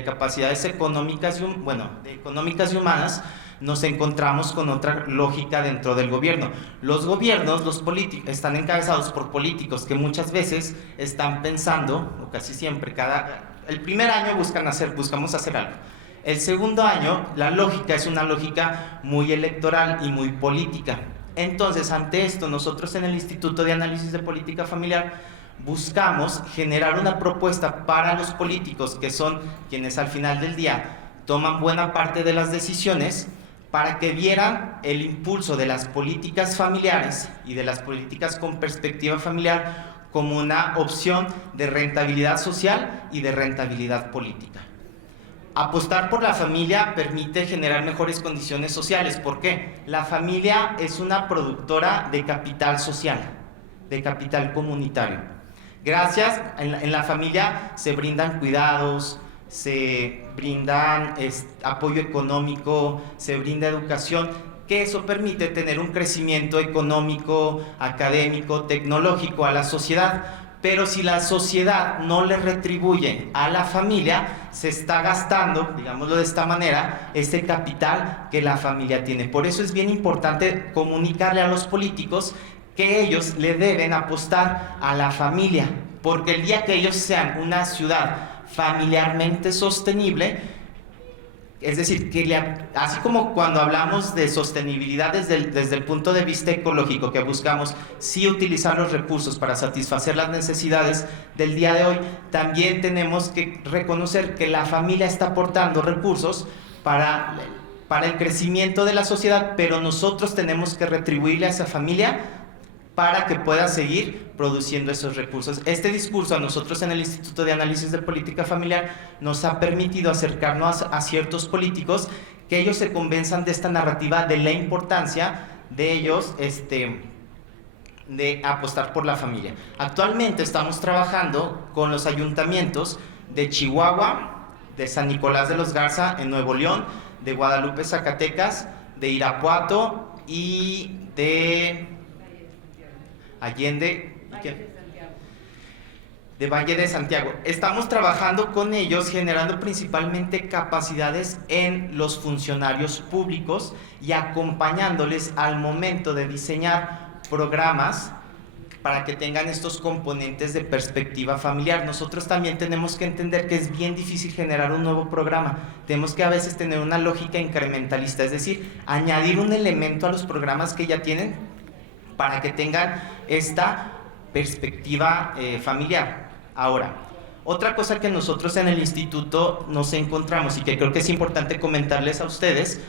capacidades económicas y humanas, nos encontramos con otra lógica dentro del gobierno. Los gobiernos, los políticos, están encabezados por políticos que muchas veces están pensando, o casi siempre, el primer año buscamos hacer algo. El segundo año, la lógica es una lógica muy electoral y muy política. Entonces, ante esto, nosotros en el Instituto de Análisis de Política Familiar buscamos generar una propuesta para los políticos, que son quienes al final del día toman buena parte de las decisiones, para que vieran el impulso de las políticas familiares y de las políticas con perspectiva familiar como una opción de rentabilidad social y de rentabilidad política. apostar por la familia permite generar mejores condiciones sociales. ¿Por qué? La familia es una productora de capital social, de capital comunitario. Gracias, en la familia se brindan cuidados, se brindan apoyo económico, se brinda educación, que eso permite tener un crecimiento económico, académico, tecnológico a la sociedad. Pero si la sociedad no le retribuye a la familia, se está gastando, digámoslo de esta manera, ese capital que la familia tiene. Por eso es bien importante comunicarle a los políticos que ellos le deben apostar a la familia, porque el día que ellos sean una ciudad familiarmente sostenible, es decir, así como cuando hablamos de sostenibilidad desde el punto de vista ecológico, que buscamos sí utilizar los recursos para satisfacer las necesidades del día de hoy, también tenemos que reconocer que la familia está aportando recursos para el crecimiento de la sociedad, pero nosotros tenemos que retribuirle a esa familia para que pueda seguir produciendo esos recursos. Este discurso a nosotros en el Instituto de Análisis de Política Familiar nos ha permitido acercarnos a ciertos políticos, que ellos se convenzan de esta narrativa, de la importancia de ellos de apostar por la familia. Actualmente estamos trabajando con los ayuntamientos de Chihuahua, de San Nicolás de los Garza en Nuevo León, de Guadalupe, Zacatecas, de Irapuato y de Allende, de Valle de Santiago. Estamos trabajando con ellos generando principalmente capacidades en los funcionarios públicos y acompañándoles al momento de diseñar programas para que tengan estos componentes de perspectiva familiar. Nosotros también tenemos que entender que es bien difícil generar un nuevo programa. Tenemos que a veces tener una lógica incrementalista, es decir, añadir un elemento a los programas que ya tienen para que tengan esta perspectiva familiar. Ahora, otra cosa que nosotros en el instituto nos encontramos y que creo que es importante comentarles a ustedes,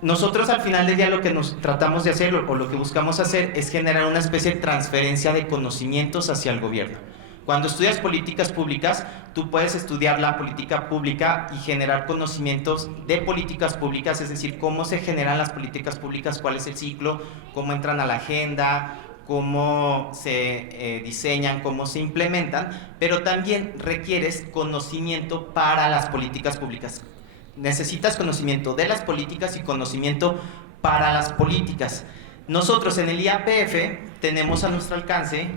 nosotros al final del día lo que nos tratamos de hacer o lo que buscamos hacer es generar una especie de transferencia de conocimientos hacia el gobierno. Cuando estudias políticas públicas, tú puedes estudiar la política pública y generar conocimientos de políticas públicas, es decir, cómo se generan las políticas públicas, cuál es el ciclo, cómo entran a la agenda, cómo se diseñan, cómo se implementan, pero también requieres conocimiento para las políticas públicas. Necesitas conocimiento de las políticas y conocimiento para las políticas. Nosotros en el IAPF tenemos a nuestro alcance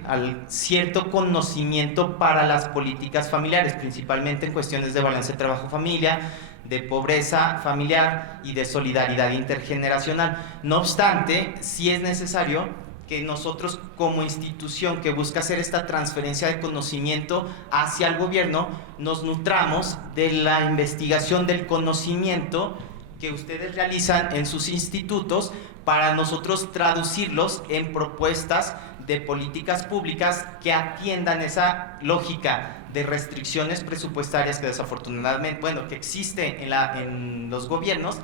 cierto conocimiento para las políticas familiares, principalmente en cuestiones de balance de trabajo-familia, de pobreza familiar y de solidaridad intergeneracional. No obstante, sí es necesario que nosotros como institución que busca hacer esta transferencia de conocimiento hacia el gobierno, nos nutramos de la investigación del conocimiento que ustedes realizan en sus institutos para nosotros traducirlos en propuestas de políticas públicas que atiendan esa lógica de restricciones presupuestarias que desafortunadamente, bueno, que existe en los gobiernos,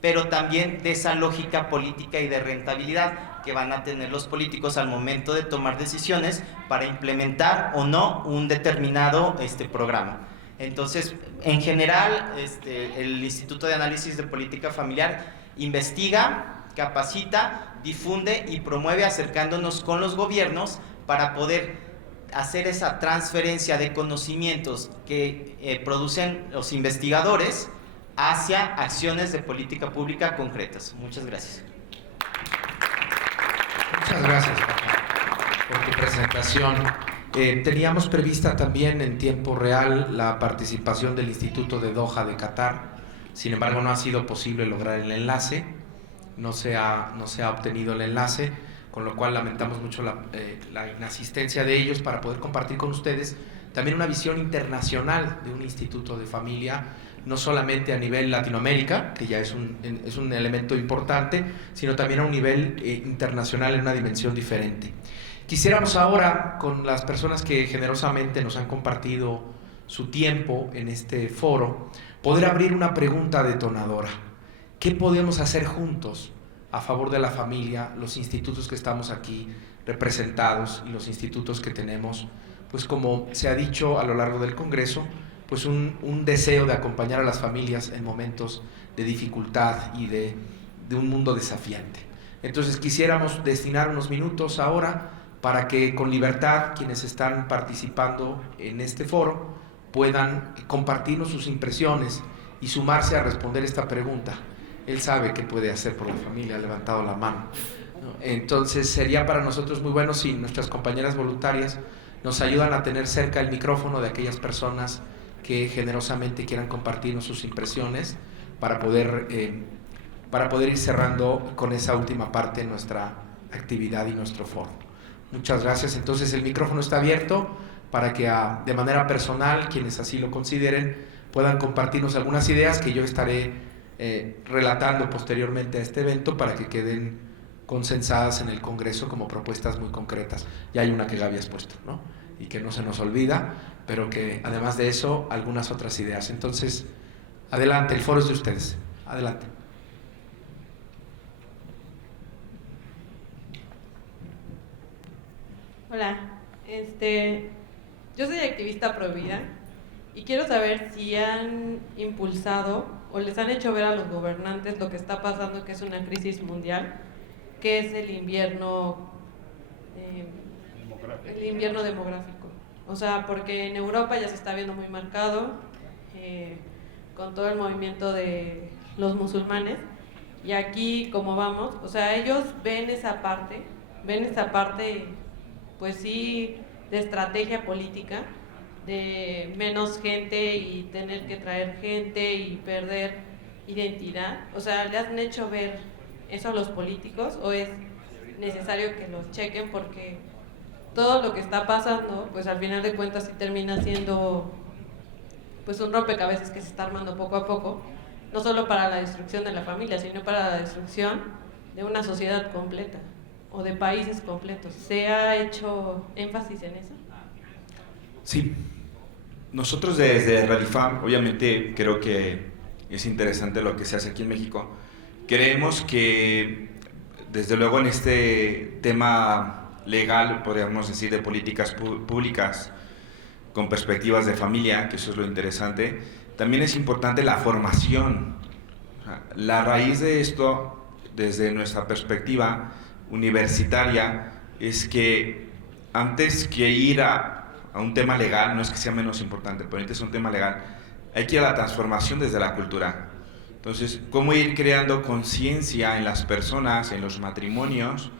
pero también de esa lógica política y de rentabilidad que van a tener los políticos al momento de tomar decisiones para implementar o no un determinado programa. Entonces, en general, el Instituto de Análisis de Política Familiar investiga, capacita, difunde y promueve acercándonos con los gobiernos para poder hacer esa transferencia de conocimientos que producen los investigadores hacia acciones de política pública concretas. Muchas gracias. Muchas gracias, Paco, por tu presentación. Teníamos prevista también en tiempo real la participación del Instituto de Doha de Qatar. Sin embargo, no ha sido posible lograr el enlace. No se ha obtenido el enlace, con lo cual lamentamos mucho la inasistencia de ellos para poder compartir con ustedes también una visión internacional de un instituto de familia, no solamente a nivel Latinoamérica, que ya es un elemento importante, sino también a un nivel internacional en una dimensión diferente. Quisiéramos ahora, con las personas que generosamente nos han compartido su tiempo en este foro, poder abrir una pregunta detonadora. ¿Qué podemos hacer juntos a favor de la familia, los institutos que estamos aquí representados y los institutos que tenemos, pues como se ha dicho a lo largo del Congreso, pues un deseo de acompañar a las familias en momentos de dificultad y de un mundo desafiante. Entonces quisiéramos destinar unos minutos ahora para que con libertad quienes están participando en este foro puedan compartirnos sus impresiones y sumarse a responder esta pregunta. Él sabe qué puede hacer por la familia, ha levantado la mano. Entonces sería para nosotros muy bueno si nuestras compañeras voluntarias nos ayudan a tener cerca el micrófono de aquellas personas que generosamente quieran compartirnos sus impresiones para poder ir cerrando con esa última parte de nuestra actividad y nuestro foro. Muchas gracias. Entonces el micrófono está abierto para que de manera personal, quienes así lo consideren, puedan compartirnos algunas ideas que yo estaré relatando posteriormente a este evento para que queden consensadas en el Congreso como propuestas muy concretas. Ya hay una que Gaby has puesto, ¿no? Y que no se nos olvida, pero que además de eso, algunas otras ideas. Entonces, adelante, el foro es de ustedes. Adelante. Hola, yo soy activista pro vida y quiero saber si han impulsado o les han hecho ver a los gobernantes lo que está pasando, que es una crisis mundial, que es el invierno demográfico. O sea, porque en Europa ya se está viendo muy marcado con todo el movimiento de los musulmanes, y aquí como vamos, o sea, ellos ven esa parte pues sí, de estrategia política, de menos gente y tener que traer gente y perder identidad. O sea, ¿le han hecho ver eso a los políticos o es necesario que los chequen? Porque todo lo que está pasando, pues al final de cuentas sí termina siendo pues un rompecabezas que se está armando poco a poco, no solo para la destrucción de la familia, sino para la destrucción de una sociedad completa o de países completos. ¿Se ha hecho énfasis en eso? Sí. Nosotros desde Radifam, obviamente creo que es interesante lo que se hace aquí en México. Creemos que, desde luego, en este tema legal, podríamos decir, de políticas públicas con perspectivas de familia, que eso es lo interesante, también es importante la formación. La raíz de esto, desde nuestra perspectiva universitaria, es que antes que ir a un tema legal, no es que sea menos importante, pero ahorita es un tema legal, hay que ir a la transformación desde la cultura. Entonces, ¿cómo ir creando conciencia en las personas, en los matrimonios,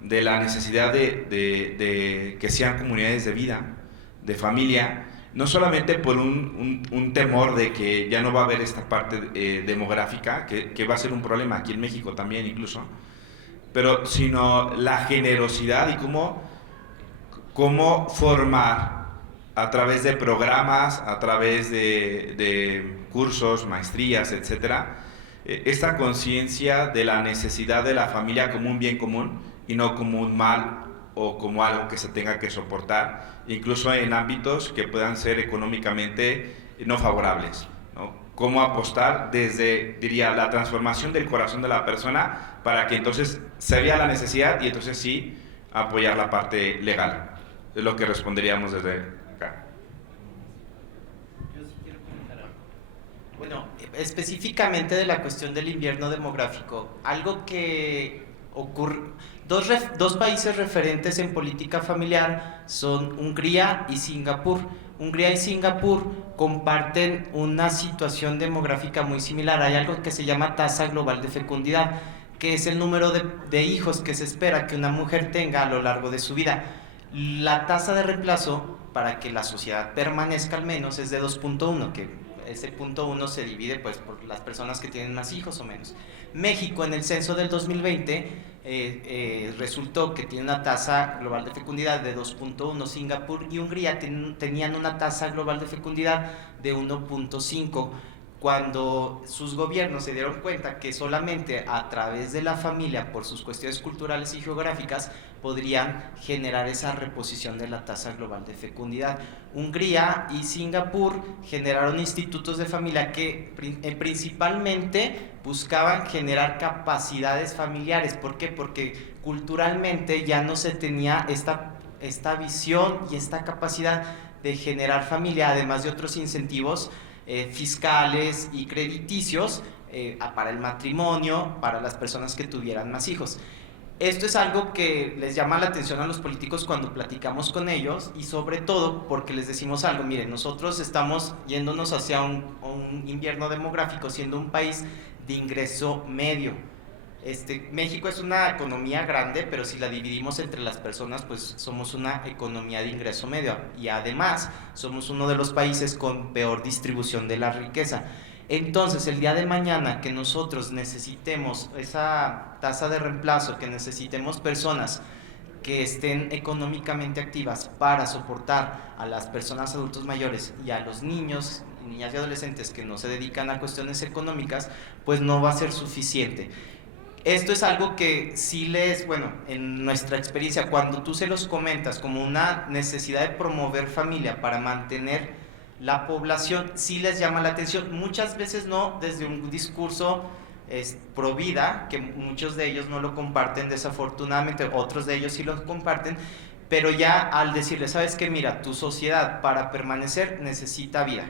de la necesidad de que sean comunidades de vida, de familia, no solamente por un temor de que ya no va a haber esta parte demográfica, que va a ser un problema aquí en México también incluso, pero sino la generosidad y cómo formar a través de programas, a través de cursos, maestrías, etcétera, esta conciencia de la necesidad de la familia como un bien común y no como un mal o como algo que se tenga que soportar, incluso en ámbitos que puedan ser económicamente no favorables, ¿no? Cómo apostar desde, diría, la transformación del corazón de la persona para que entonces se vea la necesidad y entonces sí apoyar la parte legal. Es lo que responderíamos desde acá. Yo sí quiero comentar algo. Bueno, específicamente de la cuestión del invierno demográfico, algo que ocurre, dos países referentes en política familiar son Hungría y Singapur. Hungría y Singapur comparten una situación demográfica muy similar. Hay algo que se llama tasa global de fecundidad, que es el número de hijos que se espera que una mujer tenga a lo largo de su vida. La tasa de reemplazo para que la sociedad permanezca al menos es de 2.1, que ese punto 1 se divide pues por las personas que tienen más hijos o menos. México en el censo del 2020 resultó que tiene una tasa global de fecundidad de 2.1, Singapur y Hungría tenían una tasa global de fecundidad de 1.5, cuando sus gobiernos se dieron cuenta que solamente a través de la familia, por sus cuestiones culturales y geográficas, podrían generar esa reposición de la tasa global de fecundidad. Hungría y Singapur generaron institutos de familia que principalmente buscaban generar capacidades familiares. ¿Por qué? Porque culturalmente ya no se tenía esta visión y esta capacidad de generar familia, además de otros incentivos fiscales y crediticios para el matrimonio, para las personas que tuvieran más hijos. Esto es algo que les llama la atención a los políticos cuando platicamos con ellos, y sobre todo porque les decimos algo: miren, nosotros estamos yéndonos hacia un invierno demográfico, siendo un país de ingreso medio. México es una economía grande, pero si la dividimos entre las personas, pues somos una economía de ingreso medio, y además somos uno de los países con peor distribución de la riqueza. Entonces, el día de mañana que nosotros necesitemos esa tasa de reemplazo, que necesitemos personas que estén económicamente activas para soportar a las personas adultos mayores y a los niños, niñas y adolescentes que no se dedican a cuestiones económicas, pues no va a ser suficiente. Esto es algo que sí en nuestra experiencia, cuando tú se los comentas como una necesidad de promover familia para mantener la población, sí les llama la atención. Muchas veces no desde un discurso pro vida, que muchos de ellos no lo comparten desafortunadamente, otros de ellos sí lo comparten, pero ya al decirles, ¿sabes qué? Mira, tu sociedad para permanecer necesita vida,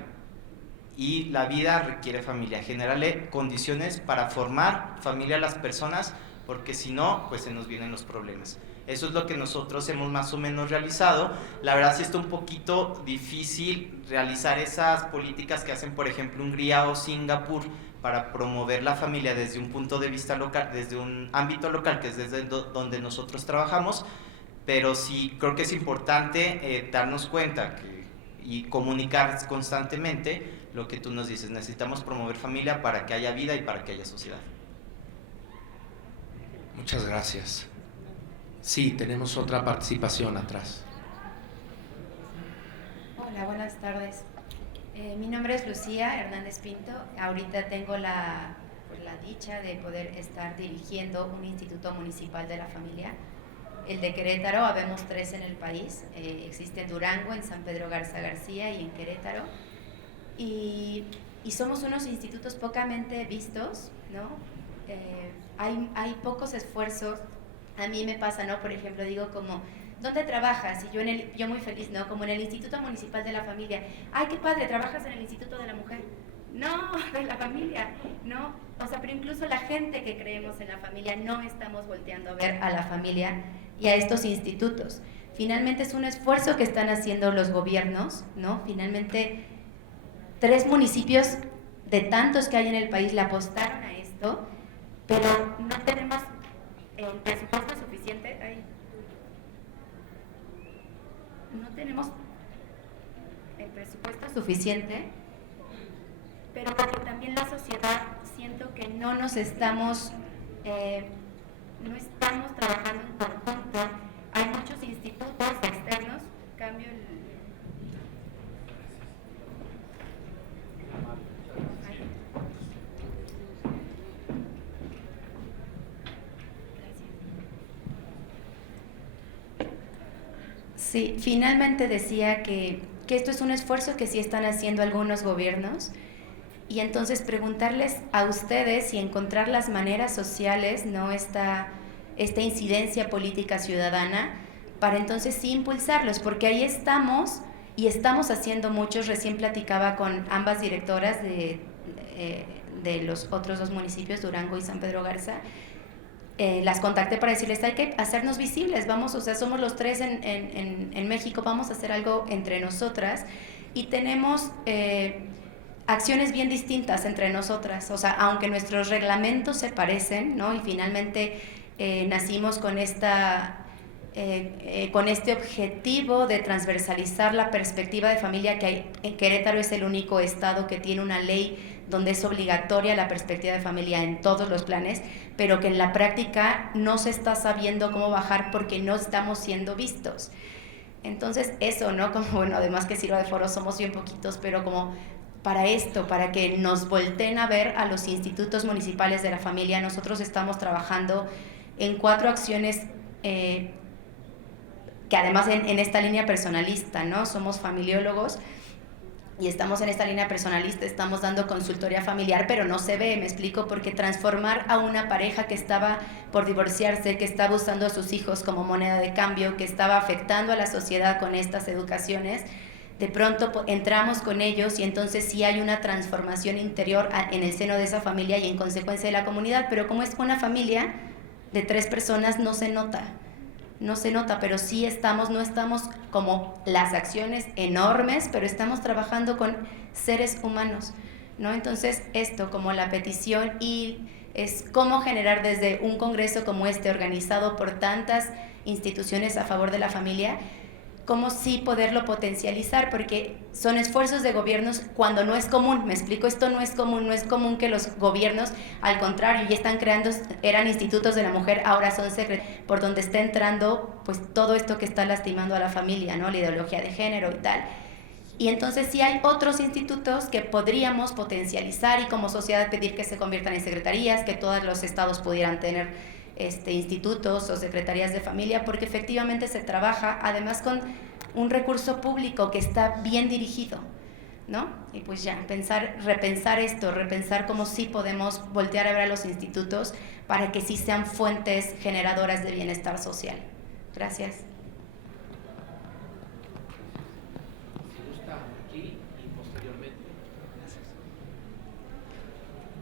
y la vida requiere familia. Genérale condiciones para formar familia a las personas, porque si no, pues se nos vienen los problemas. Eso es lo que nosotros hemos más o menos realizado. La verdad sí está un poquito difícil realizar esas políticas que hacen, por ejemplo, Hungría o Singapur, para promover la familia desde un punto de vista local, desde un ámbito local, que es desde donde nosotros trabajamos, pero sí creo que es importante darnos cuenta y comunicar constantemente lo que tú nos dices: necesitamos promover familia para que haya vida y para que haya sociedad. Muchas gracias. Sí, tenemos otra participación atrás. Hola, buenas tardes. Mi nombre es Lucía Hernández Pinto. Ahorita tengo la dicha de poder estar dirigiendo un instituto municipal de la familia. El de Querétaro, habemos 3 en el país. Existe en Durango, en San Pedro Garza García y en Querétaro. Y somos unos institutos pocamente vistos, ¿no? Hay pocos esfuerzos. A mí me pasa, ¿no? Por ejemplo, digo como, ¿dónde trabajas? Y yo muy feliz, ¿no? Como en el Instituto Municipal de la Familia. ¡Ay, qué padre! ¿Trabajas en el Instituto de la Mujer? No, de la familia, ¿no? O sea, pero incluso la gente que creemos en la familia no estamos volteando a ver a la familia y a estos institutos. Finalmente es un esfuerzo que están haciendo los gobiernos, ¿no? Finalmente 3 municipios de tantos que hay en el país le apostaron a esto, pero no tenemos el presupuesto suficiente. No tenemos el presupuesto suficiente, pero porque también la sociedad, siento que no estamos trabajando en conjunto. Hay muchos institutos externos. Cambio el... Sí, finalmente decía que esto es un esfuerzo que sí están haciendo algunos gobiernos, y entonces preguntarles a ustedes y encontrar las maneras sociales, ¿no? esta incidencia política ciudadana, para entonces sí impulsarlos, porque ahí estamos y estamos haciendo muchos. Recién platicaba con ambas directoras de los otros 2 municipios, Durango y San Pedro Garza. Las contacté para decirles, hay que hacernos visibles, vamos, o sea, somos los 3 en México, vamos a hacer algo entre nosotras, y tenemos acciones bien distintas entre nosotras, o sea, aunque nuestros reglamentos se parecen, ¿no? Y finalmente nacimos con este objetivo de transversalizar la perspectiva de familia, que en Querétaro es el único estado que tiene una ley donde es obligatoria la perspectiva de familia en todos los planes, pero que en la práctica no se está sabiendo cómo bajar porque no estamos siendo vistos. Entonces eso, ¿no? Como, bueno, además que sirva de foro, somos bien poquitos, pero como para esto, para que nos volteen a ver a los institutos municipales de la familia. Nosotros estamos trabajando en 4 acciones que además en esta línea personalista, ¿no? Somos familiólogos y estamos en esta línea personalista, estamos dando consultoría familiar, pero no se ve, me explico, porque transformar a una pareja que estaba por divorciarse, que estaba usando a sus hijos como moneda de cambio, que estaba afectando a la sociedad con estas educaciones, de pronto entramos con ellos y entonces sí hay una transformación interior en el seno de esa familia y en consecuencia de la comunidad, pero como es una familia de 3 personas no se nota, pero sí no estamos como las acciones enormes, pero estamos trabajando con seres humanos, ¿no? Entonces esto como la petición y es cómo generar desde un congreso como este organizado por tantas instituciones a favor de la familia, cómo sí poderlo potencializar, porque son esfuerzos de gobiernos cuando no es común, me explico, esto no es común que los gobiernos, al contrario, ya están creando, eran institutos de la mujer, ahora son por donde está entrando pues todo esto que está lastimando a la familia, ¿no? La ideología de género y tal. Y entonces sí hay otros institutos que podríamos potencializar y como sociedad pedir que se conviertan en secretarías, que todos los estados pudieran tener institutos o secretarías de familia, porque efectivamente se trabaja además con un recurso público que está bien dirigido, ¿no? Y pues ya, repensar cómo sí podemos voltear a ver a los institutos para que sí sean fuentes generadoras de bienestar social. Gracias. Si gusta aquí y posteriormente. Gracias.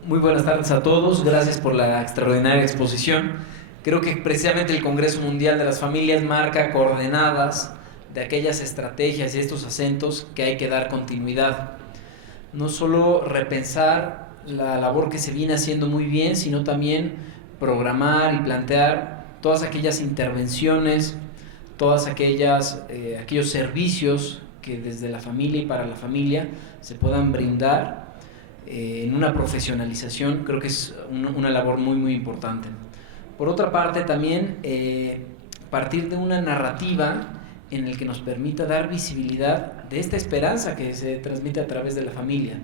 Muy buenas tardes a todos, gracias por la extraordinaria exposición. Creo que precisamente el Congreso Mundial de las Familias marca coordenadas de aquellas estrategias y estos acentos que hay que dar continuidad. No solo repensar la labor que se viene haciendo muy bien, sino también programar y plantear todas aquellas intervenciones, todas aquellos servicios que desde la familia y para la familia se puedan brindar en una profesionalización. Creo que es una labor muy muy importante. Por otra parte también partir de una narrativa en el que nos permita dar visibilidad de esta esperanza que se transmite a través de la familia.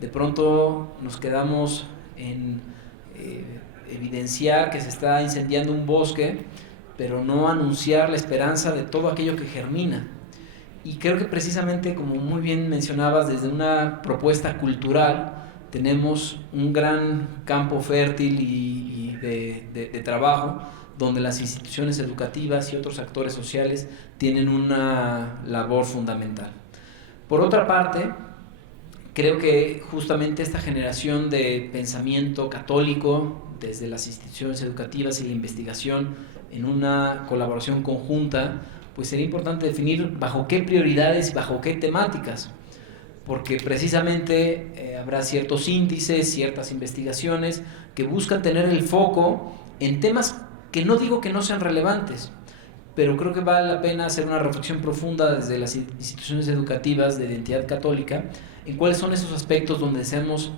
De pronto nos quedamos en evidenciar que se está incendiando un bosque, pero no anunciar la esperanza de todo aquello que germina. Y creo que precisamente, como muy bien mencionabas, desde una propuesta cultural tenemos un gran campo fértil y de trabajo, donde las instituciones educativas y otros actores sociales tienen una labor fundamental. Por otra parte, creo que justamente esta generación de pensamiento católico desde las instituciones educativas y la investigación en una colaboración conjunta, pues sería importante definir bajo qué prioridades y bajo qué temáticas, porque precisamente habrá ciertos índices, ciertas investigaciones que buscan tener el foco en temas que no digo que no sean relevantes, pero creo que vale la pena hacer una reflexión profunda desde las instituciones educativas de identidad católica en cuáles son esos aspectos donde deseamos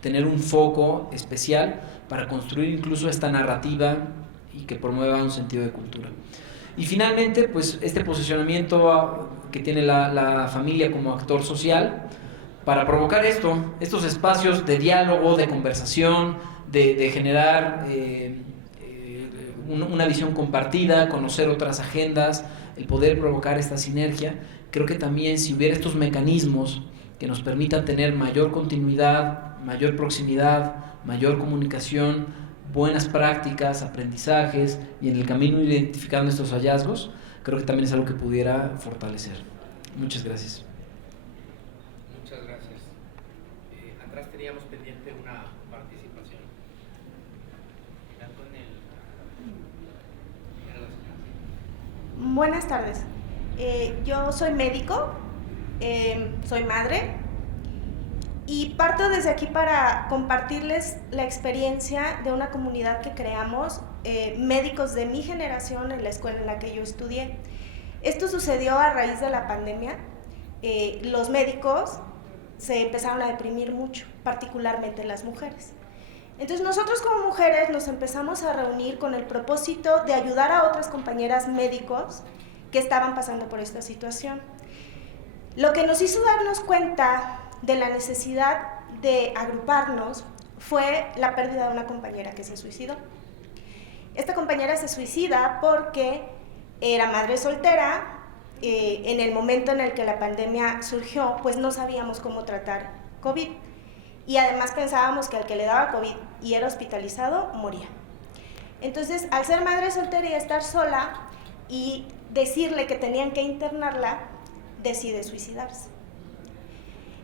tener un foco especial para construir incluso esta narrativa y que promueva un sentido de cultura. Y finalmente, pues este posicionamiento que tiene la familia como actor social para provocar estos espacios de diálogo, de conversación, de generar una visión compartida, conocer otras agendas, el poder provocar esta sinergia. Creo que también si hubiera estos mecanismos que nos permitan tener mayor continuidad, mayor proximidad, mayor comunicación, buenas prácticas, aprendizajes y en el camino ir identificando estos hallazgos, creo que también es algo que pudiera fortalecer. Muchas gracias. Muchas gracias. Atrás teníamos pendiente una participación. Buenas tardes. Yo soy médico, soy madre y parto desde aquí para compartirles la experiencia de una comunidad que creamos, médicos de mi generación en la escuela en la que yo estudié. Esto sucedió a raíz de la pandemia. Los médicos se empezaron a deprimir mucho, particularmente las mujeres. Entonces nosotros como mujeres nos empezamos a reunir con el propósito de ayudar a otras compañeras médicos que estaban pasando por esta situación. Lo que nos hizo darnos cuenta de la necesidad de agruparnos fue la pérdida de una compañera que se suicidó. Esta compañera se suicida porque era madre soltera. En el momento en el que la pandemia surgió, pues no sabíamos cómo tratar COVID. Y además pensábamos que al que le daba COVID y era hospitalizado, moría. Entonces, al ser madre soltera y estar sola y decirle que tenían que internarla, decide suicidarse.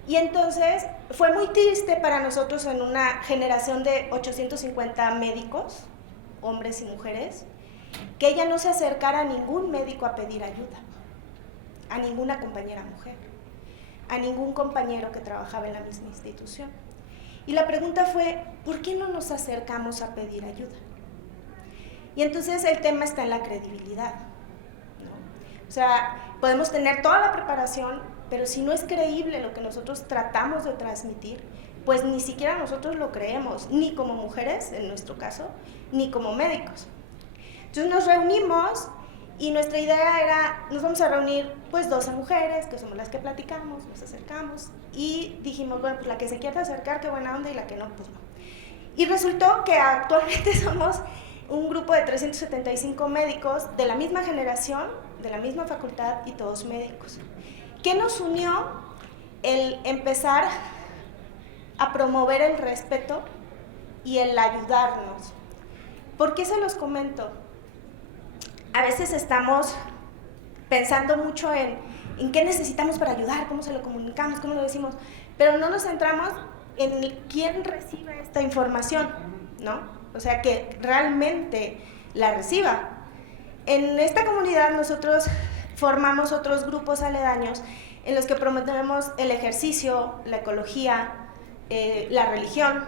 Y entonces fue muy triste para nosotros en una generación de 850 médicos, hombres y mujeres, que ella no se acercara a ningún médico a pedir ayuda, a ninguna compañera mujer, a ningún compañero que trabajaba en la misma institución. Y la pregunta fue, ¿por qué no nos acercamos a pedir ayuda? Y entonces el tema está en la credibilidad, ¿no? O sea, podemos tener toda la preparación, pero si no es creíble lo que nosotros tratamos de transmitir, pues ni siquiera nosotros lo creemos, ni como mujeres, en nuestro caso, ni como médicos. Entonces nos reunimos y nuestra idea era, nos vamos a reunir pues 12 mujeres, que somos las que platicamos, nos acercamos, y dijimos, bueno, pues la que se quiera acercar, qué buena onda, y la que no, pues no. Y resultó que actualmente somos un grupo de 375 médicos de la misma generación, de la misma facultad y todos médicos. ¿Qué nos unió? El empezar a promover el respeto y el ayudarnos. ¿Por qué se los comento? A veces estamos pensando mucho en qué necesitamos para ayudar, cómo se lo comunicamos, cómo lo decimos, pero no nos centramos en quién recibe esta información, ¿no? O sea, que realmente la reciba. En esta comunidad nosotros formamos otros grupos aledaños en los que promovemos el ejercicio, la ecología, la religión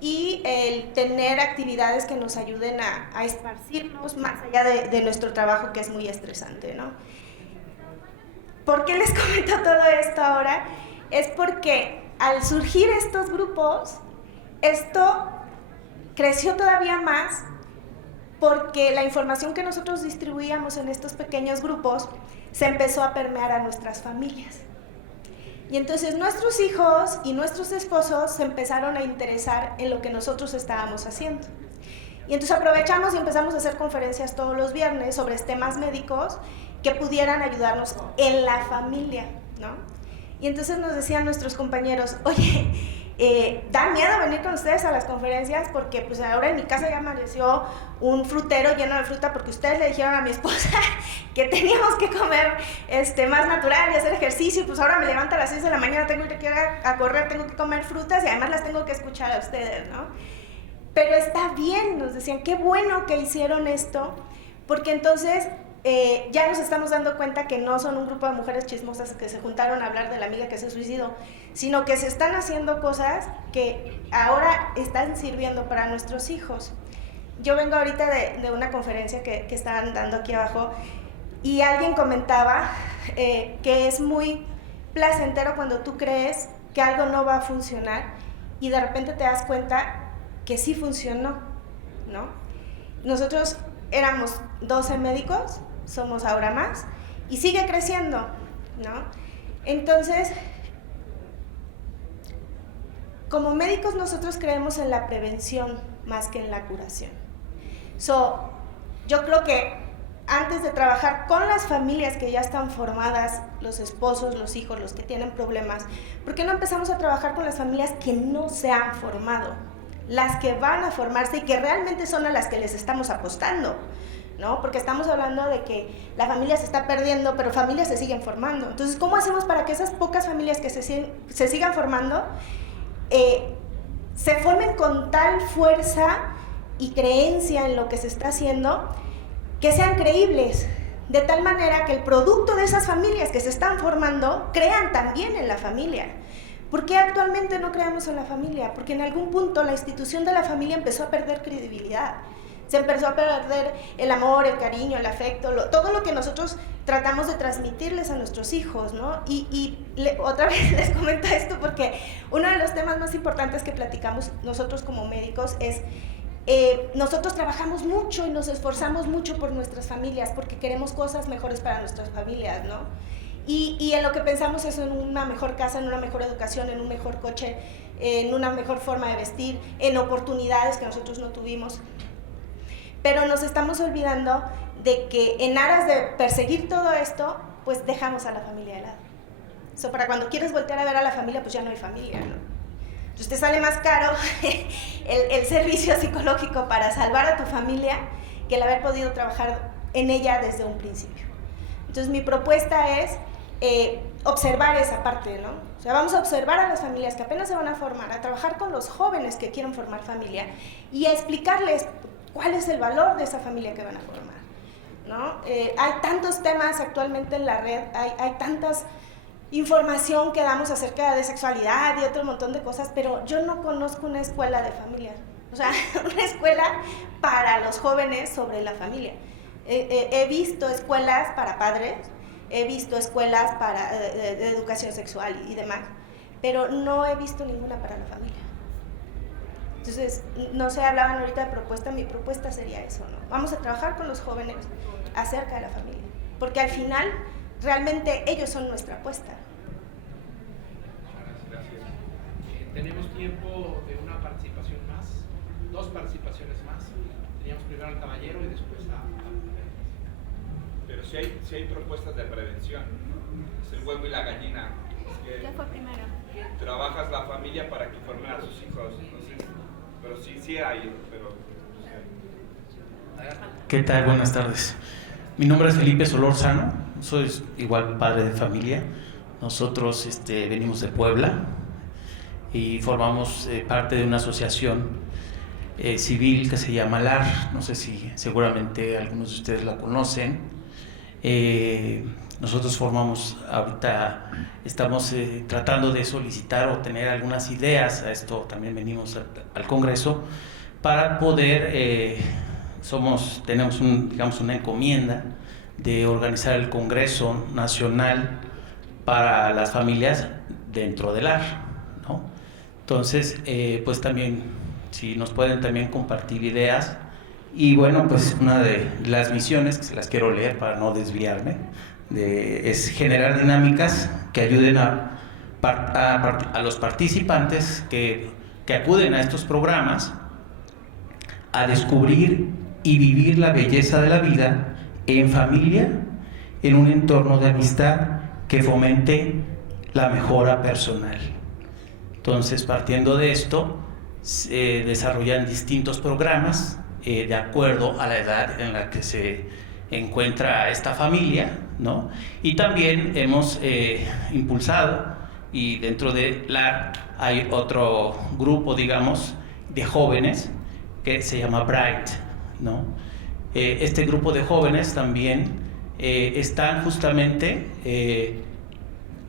y el tener actividades que nos ayuden a esparcirnos más allá de nuestro trabajo, que es muy estresante, ¿no? ¿Por qué les comento todo esto ahora? Es porque al surgir estos grupos, esto creció todavía más porque la información que nosotros distribuíamos en estos pequeños grupos se empezó a permear a nuestras familias. Y entonces nuestros hijos y nuestros esposos se empezaron a interesar en lo que nosotros estábamos haciendo. Y entonces aprovechamos y empezamos a hacer conferencias todos los viernes sobre temas médicos que pudieran ayudarnos en la familia, ¿no? Y entonces nos decían nuestros compañeros, oye, da miedo venir con ustedes a las conferencias porque pues ahora en mi casa ya amaneció un frutero lleno de fruta porque ustedes le dijeron a mi esposa que teníamos que comer más natural y hacer ejercicio, y pues ahora me levanto a las 6 de la mañana, tengo que ir a correr, tengo que comer frutas y además las tengo que escuchar a ustedes, ¿no? Pero está bien, nos decían, qué bueno que hicieron esto, porque entonces ya nos estamos dando cuenta que no son un grupo de mujeres chismosas que se juntaron a hablar de la amiga que se suicidó, sino que se están haciendo cosas que ahora están sirviendo para nuestros hijos. Yo vengo ahorita de una conferencia que estaban dando aquí abajo y alguien comentaba que es muy placentero cuando tú crees que algo no va a funcionar y de repente te das cuenta que sí funcionó, ¿no? Nosotros éramos 12 médicos, somos ahora más, y sigue creciendo, ¿no? Entonces, como médicos nosotros creemos en la prevención más que en la curación. Yo creo que antes de trabajar con las familias que ya están formadas, los esposos, los hijos, los que tienen problemas, ¿por qué no empezamos a trabajar con las familias que no se han formado? Las que van a formarse y que realmente son a las que les estamos apostando, ¿no? Porque estamos hablando de que la familia se está perdiendo, pero familias se siguen formando. Entonces, ¿cómo hacemos para que esas pocas familias que se sigan formando se formen con tal fuerza y creencia en lo que se está haciendo que sean creíbles? De tal manera que el producto de esas familias que se están formando crean también en la familia. ¿Por qué actualmente no creamos en la familia? Porque en algún punto la institución de la familia empezó a perder credibilidad. Se empezó a perder el amor, el cariño, el afecto, todo lo que nosotros tratamos de transmitirles a nuestros hijos, ¿no? Otra vez les comento esto porque uno de los temas más importantes que platicamos nosotros como médicos es nosotros trabajamos mucho y nos esforzamos mucho por nuestras familias porque queremos cosas mejores para nuestras familias, ¿no? Y en lo que pensamos es en una mejor casa, en una mejor educación, en un mejor coche, en una mejor forma de vestir, en oportunidades que nosotros no tuvimos. Pero nos estamos olvidando de que en aras de perseguir todo esto, pues dejamos a la familia de lado. Para cuando quieres voltear a ver a la familia, pues ya no hay familia, ¿no? Entonces te sale más caro el servicio psicológico para salvar a tu familia que el haber podido trabajar en ella desde un principio. Entonces mi propuesta es observar esa parte, ¿no? O sea, vamos a observar a las familias que apenas se van a formar, a trabajar con los jóvenes que quieren formar familia y a explicarles cuál es el valor de esa familia que van a formar, ¿no? Hay tantos temas actualmente en la red, hay tantas información que damos acerca de sexualidad y otro montón de cosas, pero yo no conozco una escuela de familia, o sea, una escuela para los jóvenes sobre la familia. He visto escuelas para padres, he visto escuelas para de educación sexual y demás, pero no he visto ninguna para la familia. Entonces, no sé, hablaban ahorita de propuesta, mi propuesta sería eso, ¿no? Vamos a trabajar con los jóvenes acerca de la familia, porque al final realmente ellos son nuestra apuesta. Gracias. Tenemos tiempo de una participación más, 2 participaciones más. Teníamos primero al caballero y después a Pero si hay propuestas de prevención, es el huevo y la gallina. ¿Qué fue primero? Trabajas la familia para que formen a sus hijos, entonces, pero sí hay, pero... ¿Qué tal? Buenas tardes. Mi nombre es Felipe Solórzano, soy igual padre de familia. Nosotros venimos de Puebla y formamos parte de una asociación civil que se llama LAR. No sé si seguramente algunos de ustedes la conocen. Nosotros formamos, ahorita estamos tratando de solicitar o tener algunas ideas, a esto también venimos al Congreso, para poder, tenemos digamos una encomienda de organizar el Congreso Nacional para las familias dentro del LAR, ¿no? Entonces, pues también, si nos pueden también compartir ideas. Y bueno, pues una de las misiones, que se las quiero leer para no desviarme, es generar dinámicas que ayuden a los participantes que acuden a estos programas a descubrir y vivir la belleza de la vida en familia, en un entorno de amistad que fomente la mejora personal. Entonces, partiendo de esto, se desarrollan distintos programas de acuerdo a la edad en la que se encuentra esta familia, ¿no? Y también hemos impulsado, y dentro de LAR hay otro grupo, digamos, de jóvenes que se llama Bright, ¿no? Este grupo de jóvenes también están justamente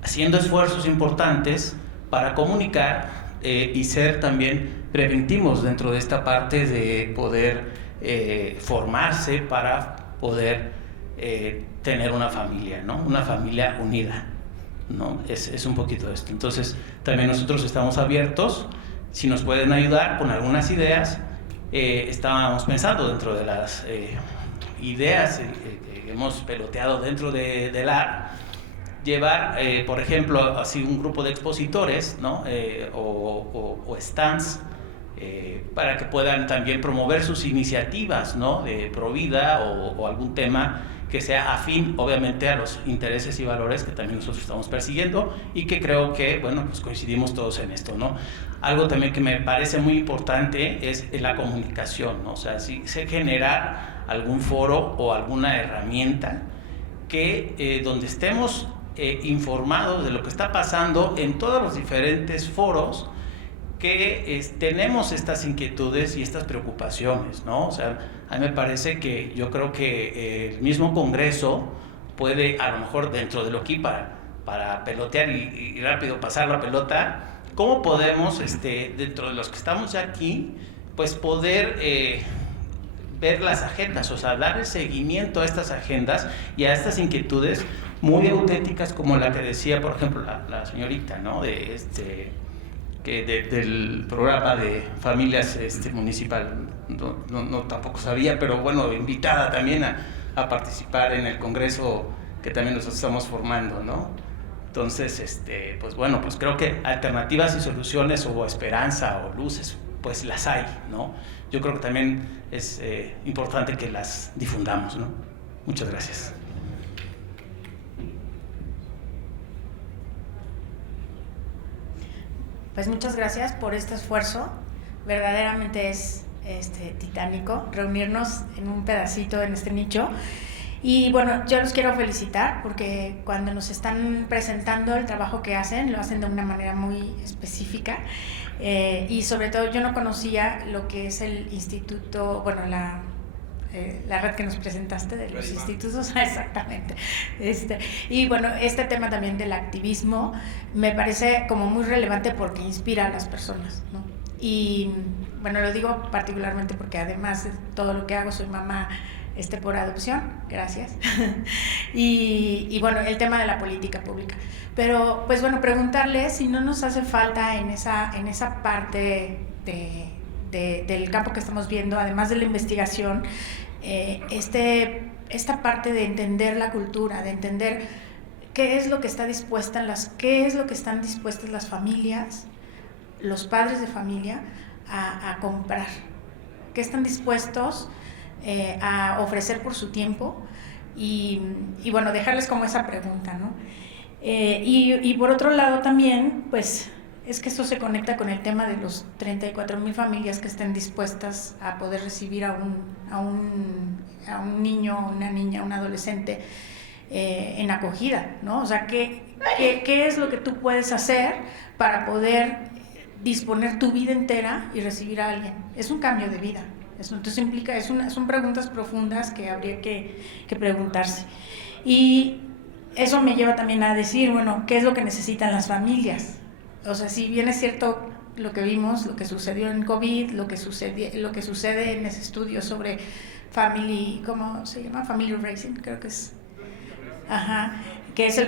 haciendo esfuerzos importantes para comunicar y ser también preventivos dentro de esta parte de poder formarse para poder tener una familia, ¿no? Una familia unida, ¿no? Es un poquito esto. Entonces, también nosotros estamos abiertos, si nos pueden ayudar con algunas ideas. Estábamos pensando dentro de las ideas que hemos peloteado dentro de LAR, llevar, por ejemplo, así un grupo de expositores, ¿no? o stands, para que puedan también promover sus iniciativas, ¿no? De Provida o algún tema que sea afín, obviamente, a los intereses y valores que también nosotros estamos persiguiendo y que creo que, bueno, pues coincidimos todos en esto, ¿no? Algo también que me parece muy importante es la comunicación, ¿no? O sea, si se generar algún foro o alguna herramienta que donde estemos informados de lo que está pasando en todos los diferentes foros, que tenemos estas inquietudes y estas preocupaciones, ¿no? O sea, a mí me parece que yo creo que el mismo Congreso puede, a lo mejor dentro de lo que para pelotear y rápido pasar la pelota, ¿cómo podemos, dentro de los que estamos ya aquí, pues poder ver las agendas, o sea, dar el seguimiento a estas agendas y a estas inquietudes muy auténticas, como la que decía, por ejemplo, la señorita, ¿no? Del programa de familias municipal, no tampoco sabía, pero bueno, invitada también a participar en el Congreso que también nosotros estamos formando, ¿no? Entonces, pues bueno, pues creo que alternativas y soluciones o esperanza o luces, pues las hay, ¿no? Yo creo que también es importante que las difundamos, ¿no? Muchas gracias. Pues muchas gracias por este esfuerzo. Verdaderamente es titánico reunirnos en un pedacito en este nicho. Y bueno, yo los quiero felicitar porque cuando nos están presentando el trabajo que hacen, lo hacen de una manera muy específica. Y sobre todo yo no conocía lo que es el instituto, bueno, la red que nos presentaste de los institutos, exactamente. Y bueno, este tema también del activismo me parece como muy relevante porque inspira a las personas, ¿no? Y bueno, lo digo particularmente porque además de todo lo que hago, soy mamá por adopción, gracias. y bueno, el tema de la política pública. Pero pues bueno, preguntarle si no nos hace falta en esa parte del campo que estamos viendo, además de la investigación, esta parte de entender la cultura, de entender qué es lo que están dispuestas las familias, los padres de familia a comprar, qué están dispuestos a ofrecer por su tiempo y bueno, dejarles como esa pregunta, ¿no? Y por otro lado también, pues es que esto se conecta con el tema de los 34,000 familias que estén dispuestas a poder recibir a un niño, una niña, un adolescente en acogida, ¿no? O sea, ¿qué es lo que tú puedes hacer para poder disponer tu vida entera y recibir a alguien? Es un cambio de vida. Entonces implica, son preguntas profundas que habría que preguntarse. Y eso me lleva también a decir, bueno, ¿qué es lo que necesitan las familias? O sea, si bien es cierto lo que vimos, lo que sucedió en COVID, lo que sucede en ese estudio sobre family, ¿cómo se llama? Family raising, creo que es. Ajá. Que es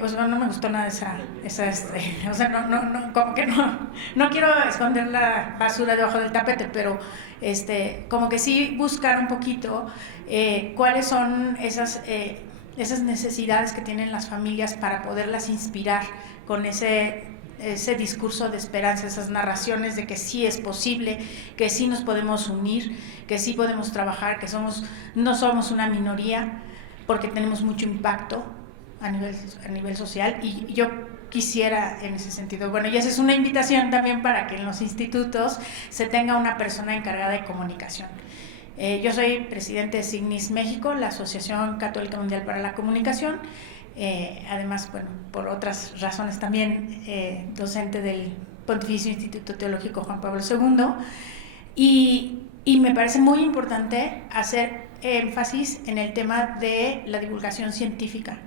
o sea, no me gustó nada o sea, no, como que no quiero esconder la basura debajo del tapete, pero como que sí buscar un poquito cuáles son esas necesidades que tienen las familias para poderlas inspirar con ese discurso de esperanza, esas narraciones de que sí es posible, que sí nos podemos unir, que sí podemos trabajar, que no somos una minoría, porque tenemos mucho impacto a nivel social. Y yo quisiera en ese sentido, bueno, y esa es una invitación también para que en los institutos se tenga una persona encargada de comunicación. Yo soy presidente de Signis México, la Asociación Católica Mundial para la Comunicación, además, bueno, por otras razones también docente del Pontificio Instituto Teológico Juan Pablo II, y me parece muy importante hacer énfasis en el tema de la divulgación científica,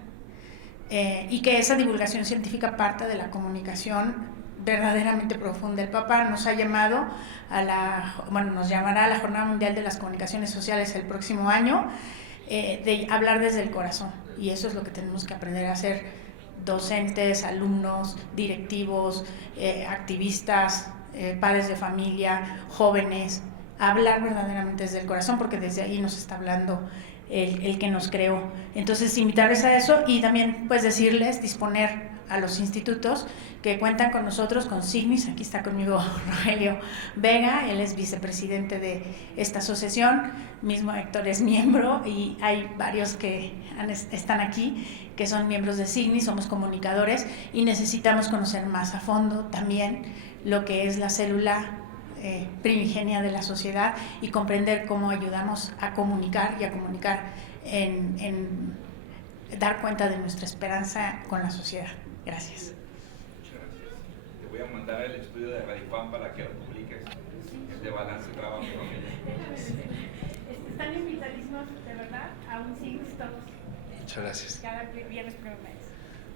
y que esa divulgación científica parte de la comunicación verdaderamente profunda. El Papa nos ha llamado nos llamará a la Jornada Mundial de las Comunicaciones Sociales el próximo año, de hablar desde el corazón, y eso es lo que tenemos que aprender a hacer docentes, alumnos, directivos, activistas, padres de familia, jóvenes, hablar verdaderamente desde el corazón, porque desde ahí nos está hablando el que nos creó. Entonces, invitarles a eso y también pues disponer a los institutos que cuentan con nosotros, con Signis. Aquí está conmigo Rogelio Vega, él es vicepresidente de esta asociación, mismo Héctor es miembro, y hay varios que están aquí que son miembros de Signis, somos comunicadores y necesitamos conocer más a fondo también lo que es la célula primigenia de la sociedad y comprender cómo ayudamos a comunicar en dar cuenta de nuestra esperanza con la sociedad. Gracias. Muchas gracias. Te voy a mandar el estudio de Radifam para que lo publiques, el de balance trabajo. Están invitadísimos, de verdad, a un Signis todos. Muchas gracias. Cada viernes primero mes.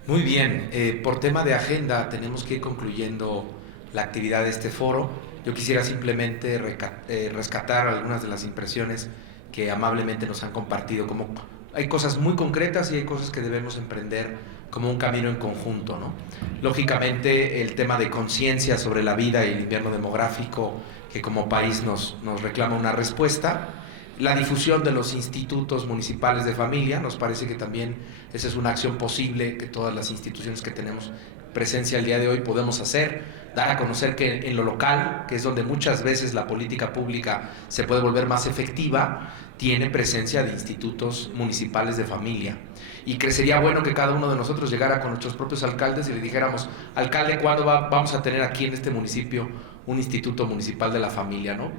Muy bien, por tema de agenda tenemos que ir concluyendo la actividad de este foro. Yo quisiera simplemente rescatar algunas de las impresiones que amablemente nos han compartido. Como hay cosas muy concretas y hay cosas que debemos emprender como un camino en conjunto, ¿no? Lógicamente, el tema de conciencia sobre la vida y el invierno demográfico, que como país nos reclama una respuesta. La difusión de los institutos municipales de familia, nos parece que también esa es una acción posible que todas las instituciones que tenemos presencia el día de hoy podemos hacer, dar a conocer que en lo local, que es donde muchas veces la política pública se puede volver más efectiva, tiene presencia de institutos municipales de familia. Y que sería bueno que cada uno de nosotros llegara con nuestros propios alcaldes y le dijéramos: alcalde, ¿cuándo vamos a tener aquí en este municipio un instituto municipal de la familia, ¿no?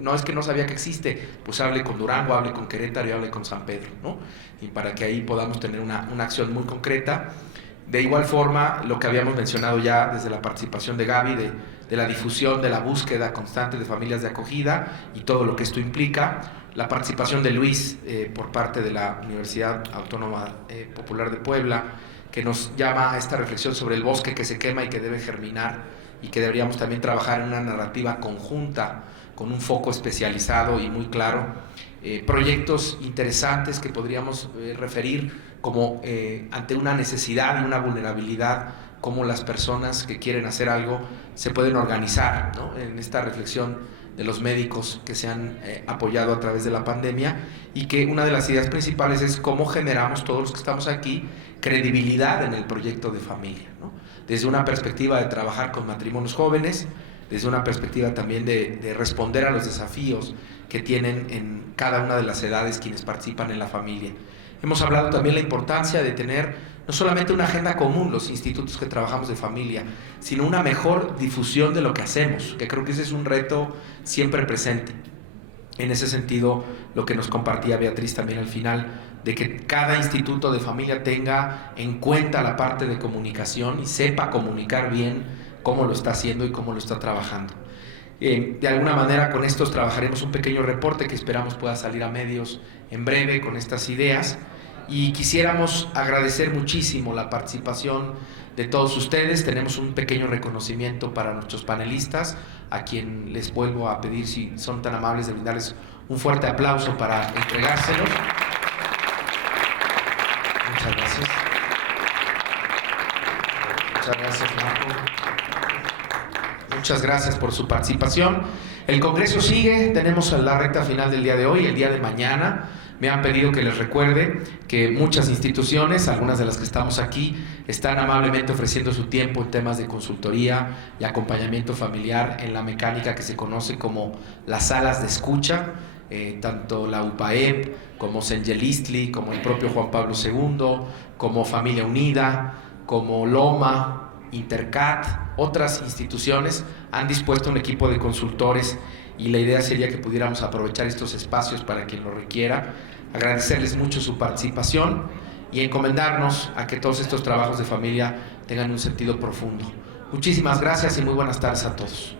No es que no sabía que existe, pues hable con Durango, hable con Querétaro y hable con San Pedro, ¿no? Y para que ahí podamos tener una acción muy concreta. De igual forma, lo que habíamos mencionado ya desde la participación de Gaby, de la difusión, de la búsqueda constante de familias de acogida y todo lo que esto implica, la participación de Luis por parte de la Universidad Autónoma Popular de Puebla, que nos llama a esta reflexión sobre el bosque que se quema y que debe germinar, y que deberíamos también trabajar en una narrativa conjunta, con un foco especializado y muy claro, proyectos interesantes que podríamos referir como ante una necesidad y una vulnerabilidad, cómo las personas que quieren hacer algo se pueden organizar, ¿no? En esta reflexión de los médicos que se han apoyado a través de la pandemia, y que una de las ideas principales es cómo generamos todos los que estamos aquí credibilidad en el proyecto de familia, ¿no? Desde una perspectiva de trabajar con matrimonios jóvenes, desde una perspectiva también de responder a los desafíos que tienen en cada una de las edades quienes participan en la familia. Hemos hablado también de la importancia de tener no solamente una agenda común los institutos que trabajamos de familia, sino una mejor difusión de lo que hacemos, que creo que ese es un reto siempre presente. En ese sentido, lo que nos compartía Beatriz también al final, de que cada instituto de familia tenga en cuenta la parte de comunicación y sepa comunicar bien cómo lo está haciendo y cómo lo está trabajando. De alguna manera con estos trabajaremos un pequeño reporte que esperamos pueda salir a medios en breve con estas ideas, y quisiéramos agradecer muchísimo la participación de todos ustedes. Tenemos un pequeño reconocimiento para nuestros panelistas, a quien les vuelvo a pedir si son tan amables de brindarles un fuerte aplauso para entregárselos. Muchas gracias. Muchas gracias, Marco. Muchas gracias por su participación. El Congreso sigue, tenemos la recta final del día de hoy, el día de mañana. Me han pedido que les recuerde que muchas instituciones, algunas de las que estamos aquí, están amablemente ofreciendo su tiempo en temas de consultoría y acompañamiento familiar en la mecánica que se conoce como las salas de escucha, tanto la UPAEP, como Sengelistli, como el propio Juan Pablo II, como Familia Unida, como Loma, Intercat, otras instituciones han dispuesto un equipo de consultores, y la idea sería que pudiéramos aprovechar estos espacios para quien lo requiera, agradecerles mucho su participación y encomendarnos a que todos estos trabajos de familia tengan un sentido profundo. Muchísimas gracias y muy buenas tardes a todos.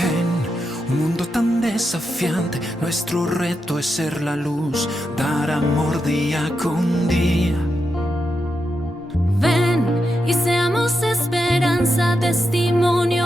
En un mundo tan desafiante, nuestro reto es ser la luz, dar amor día con día. Ven y seamos esperanza, testimonio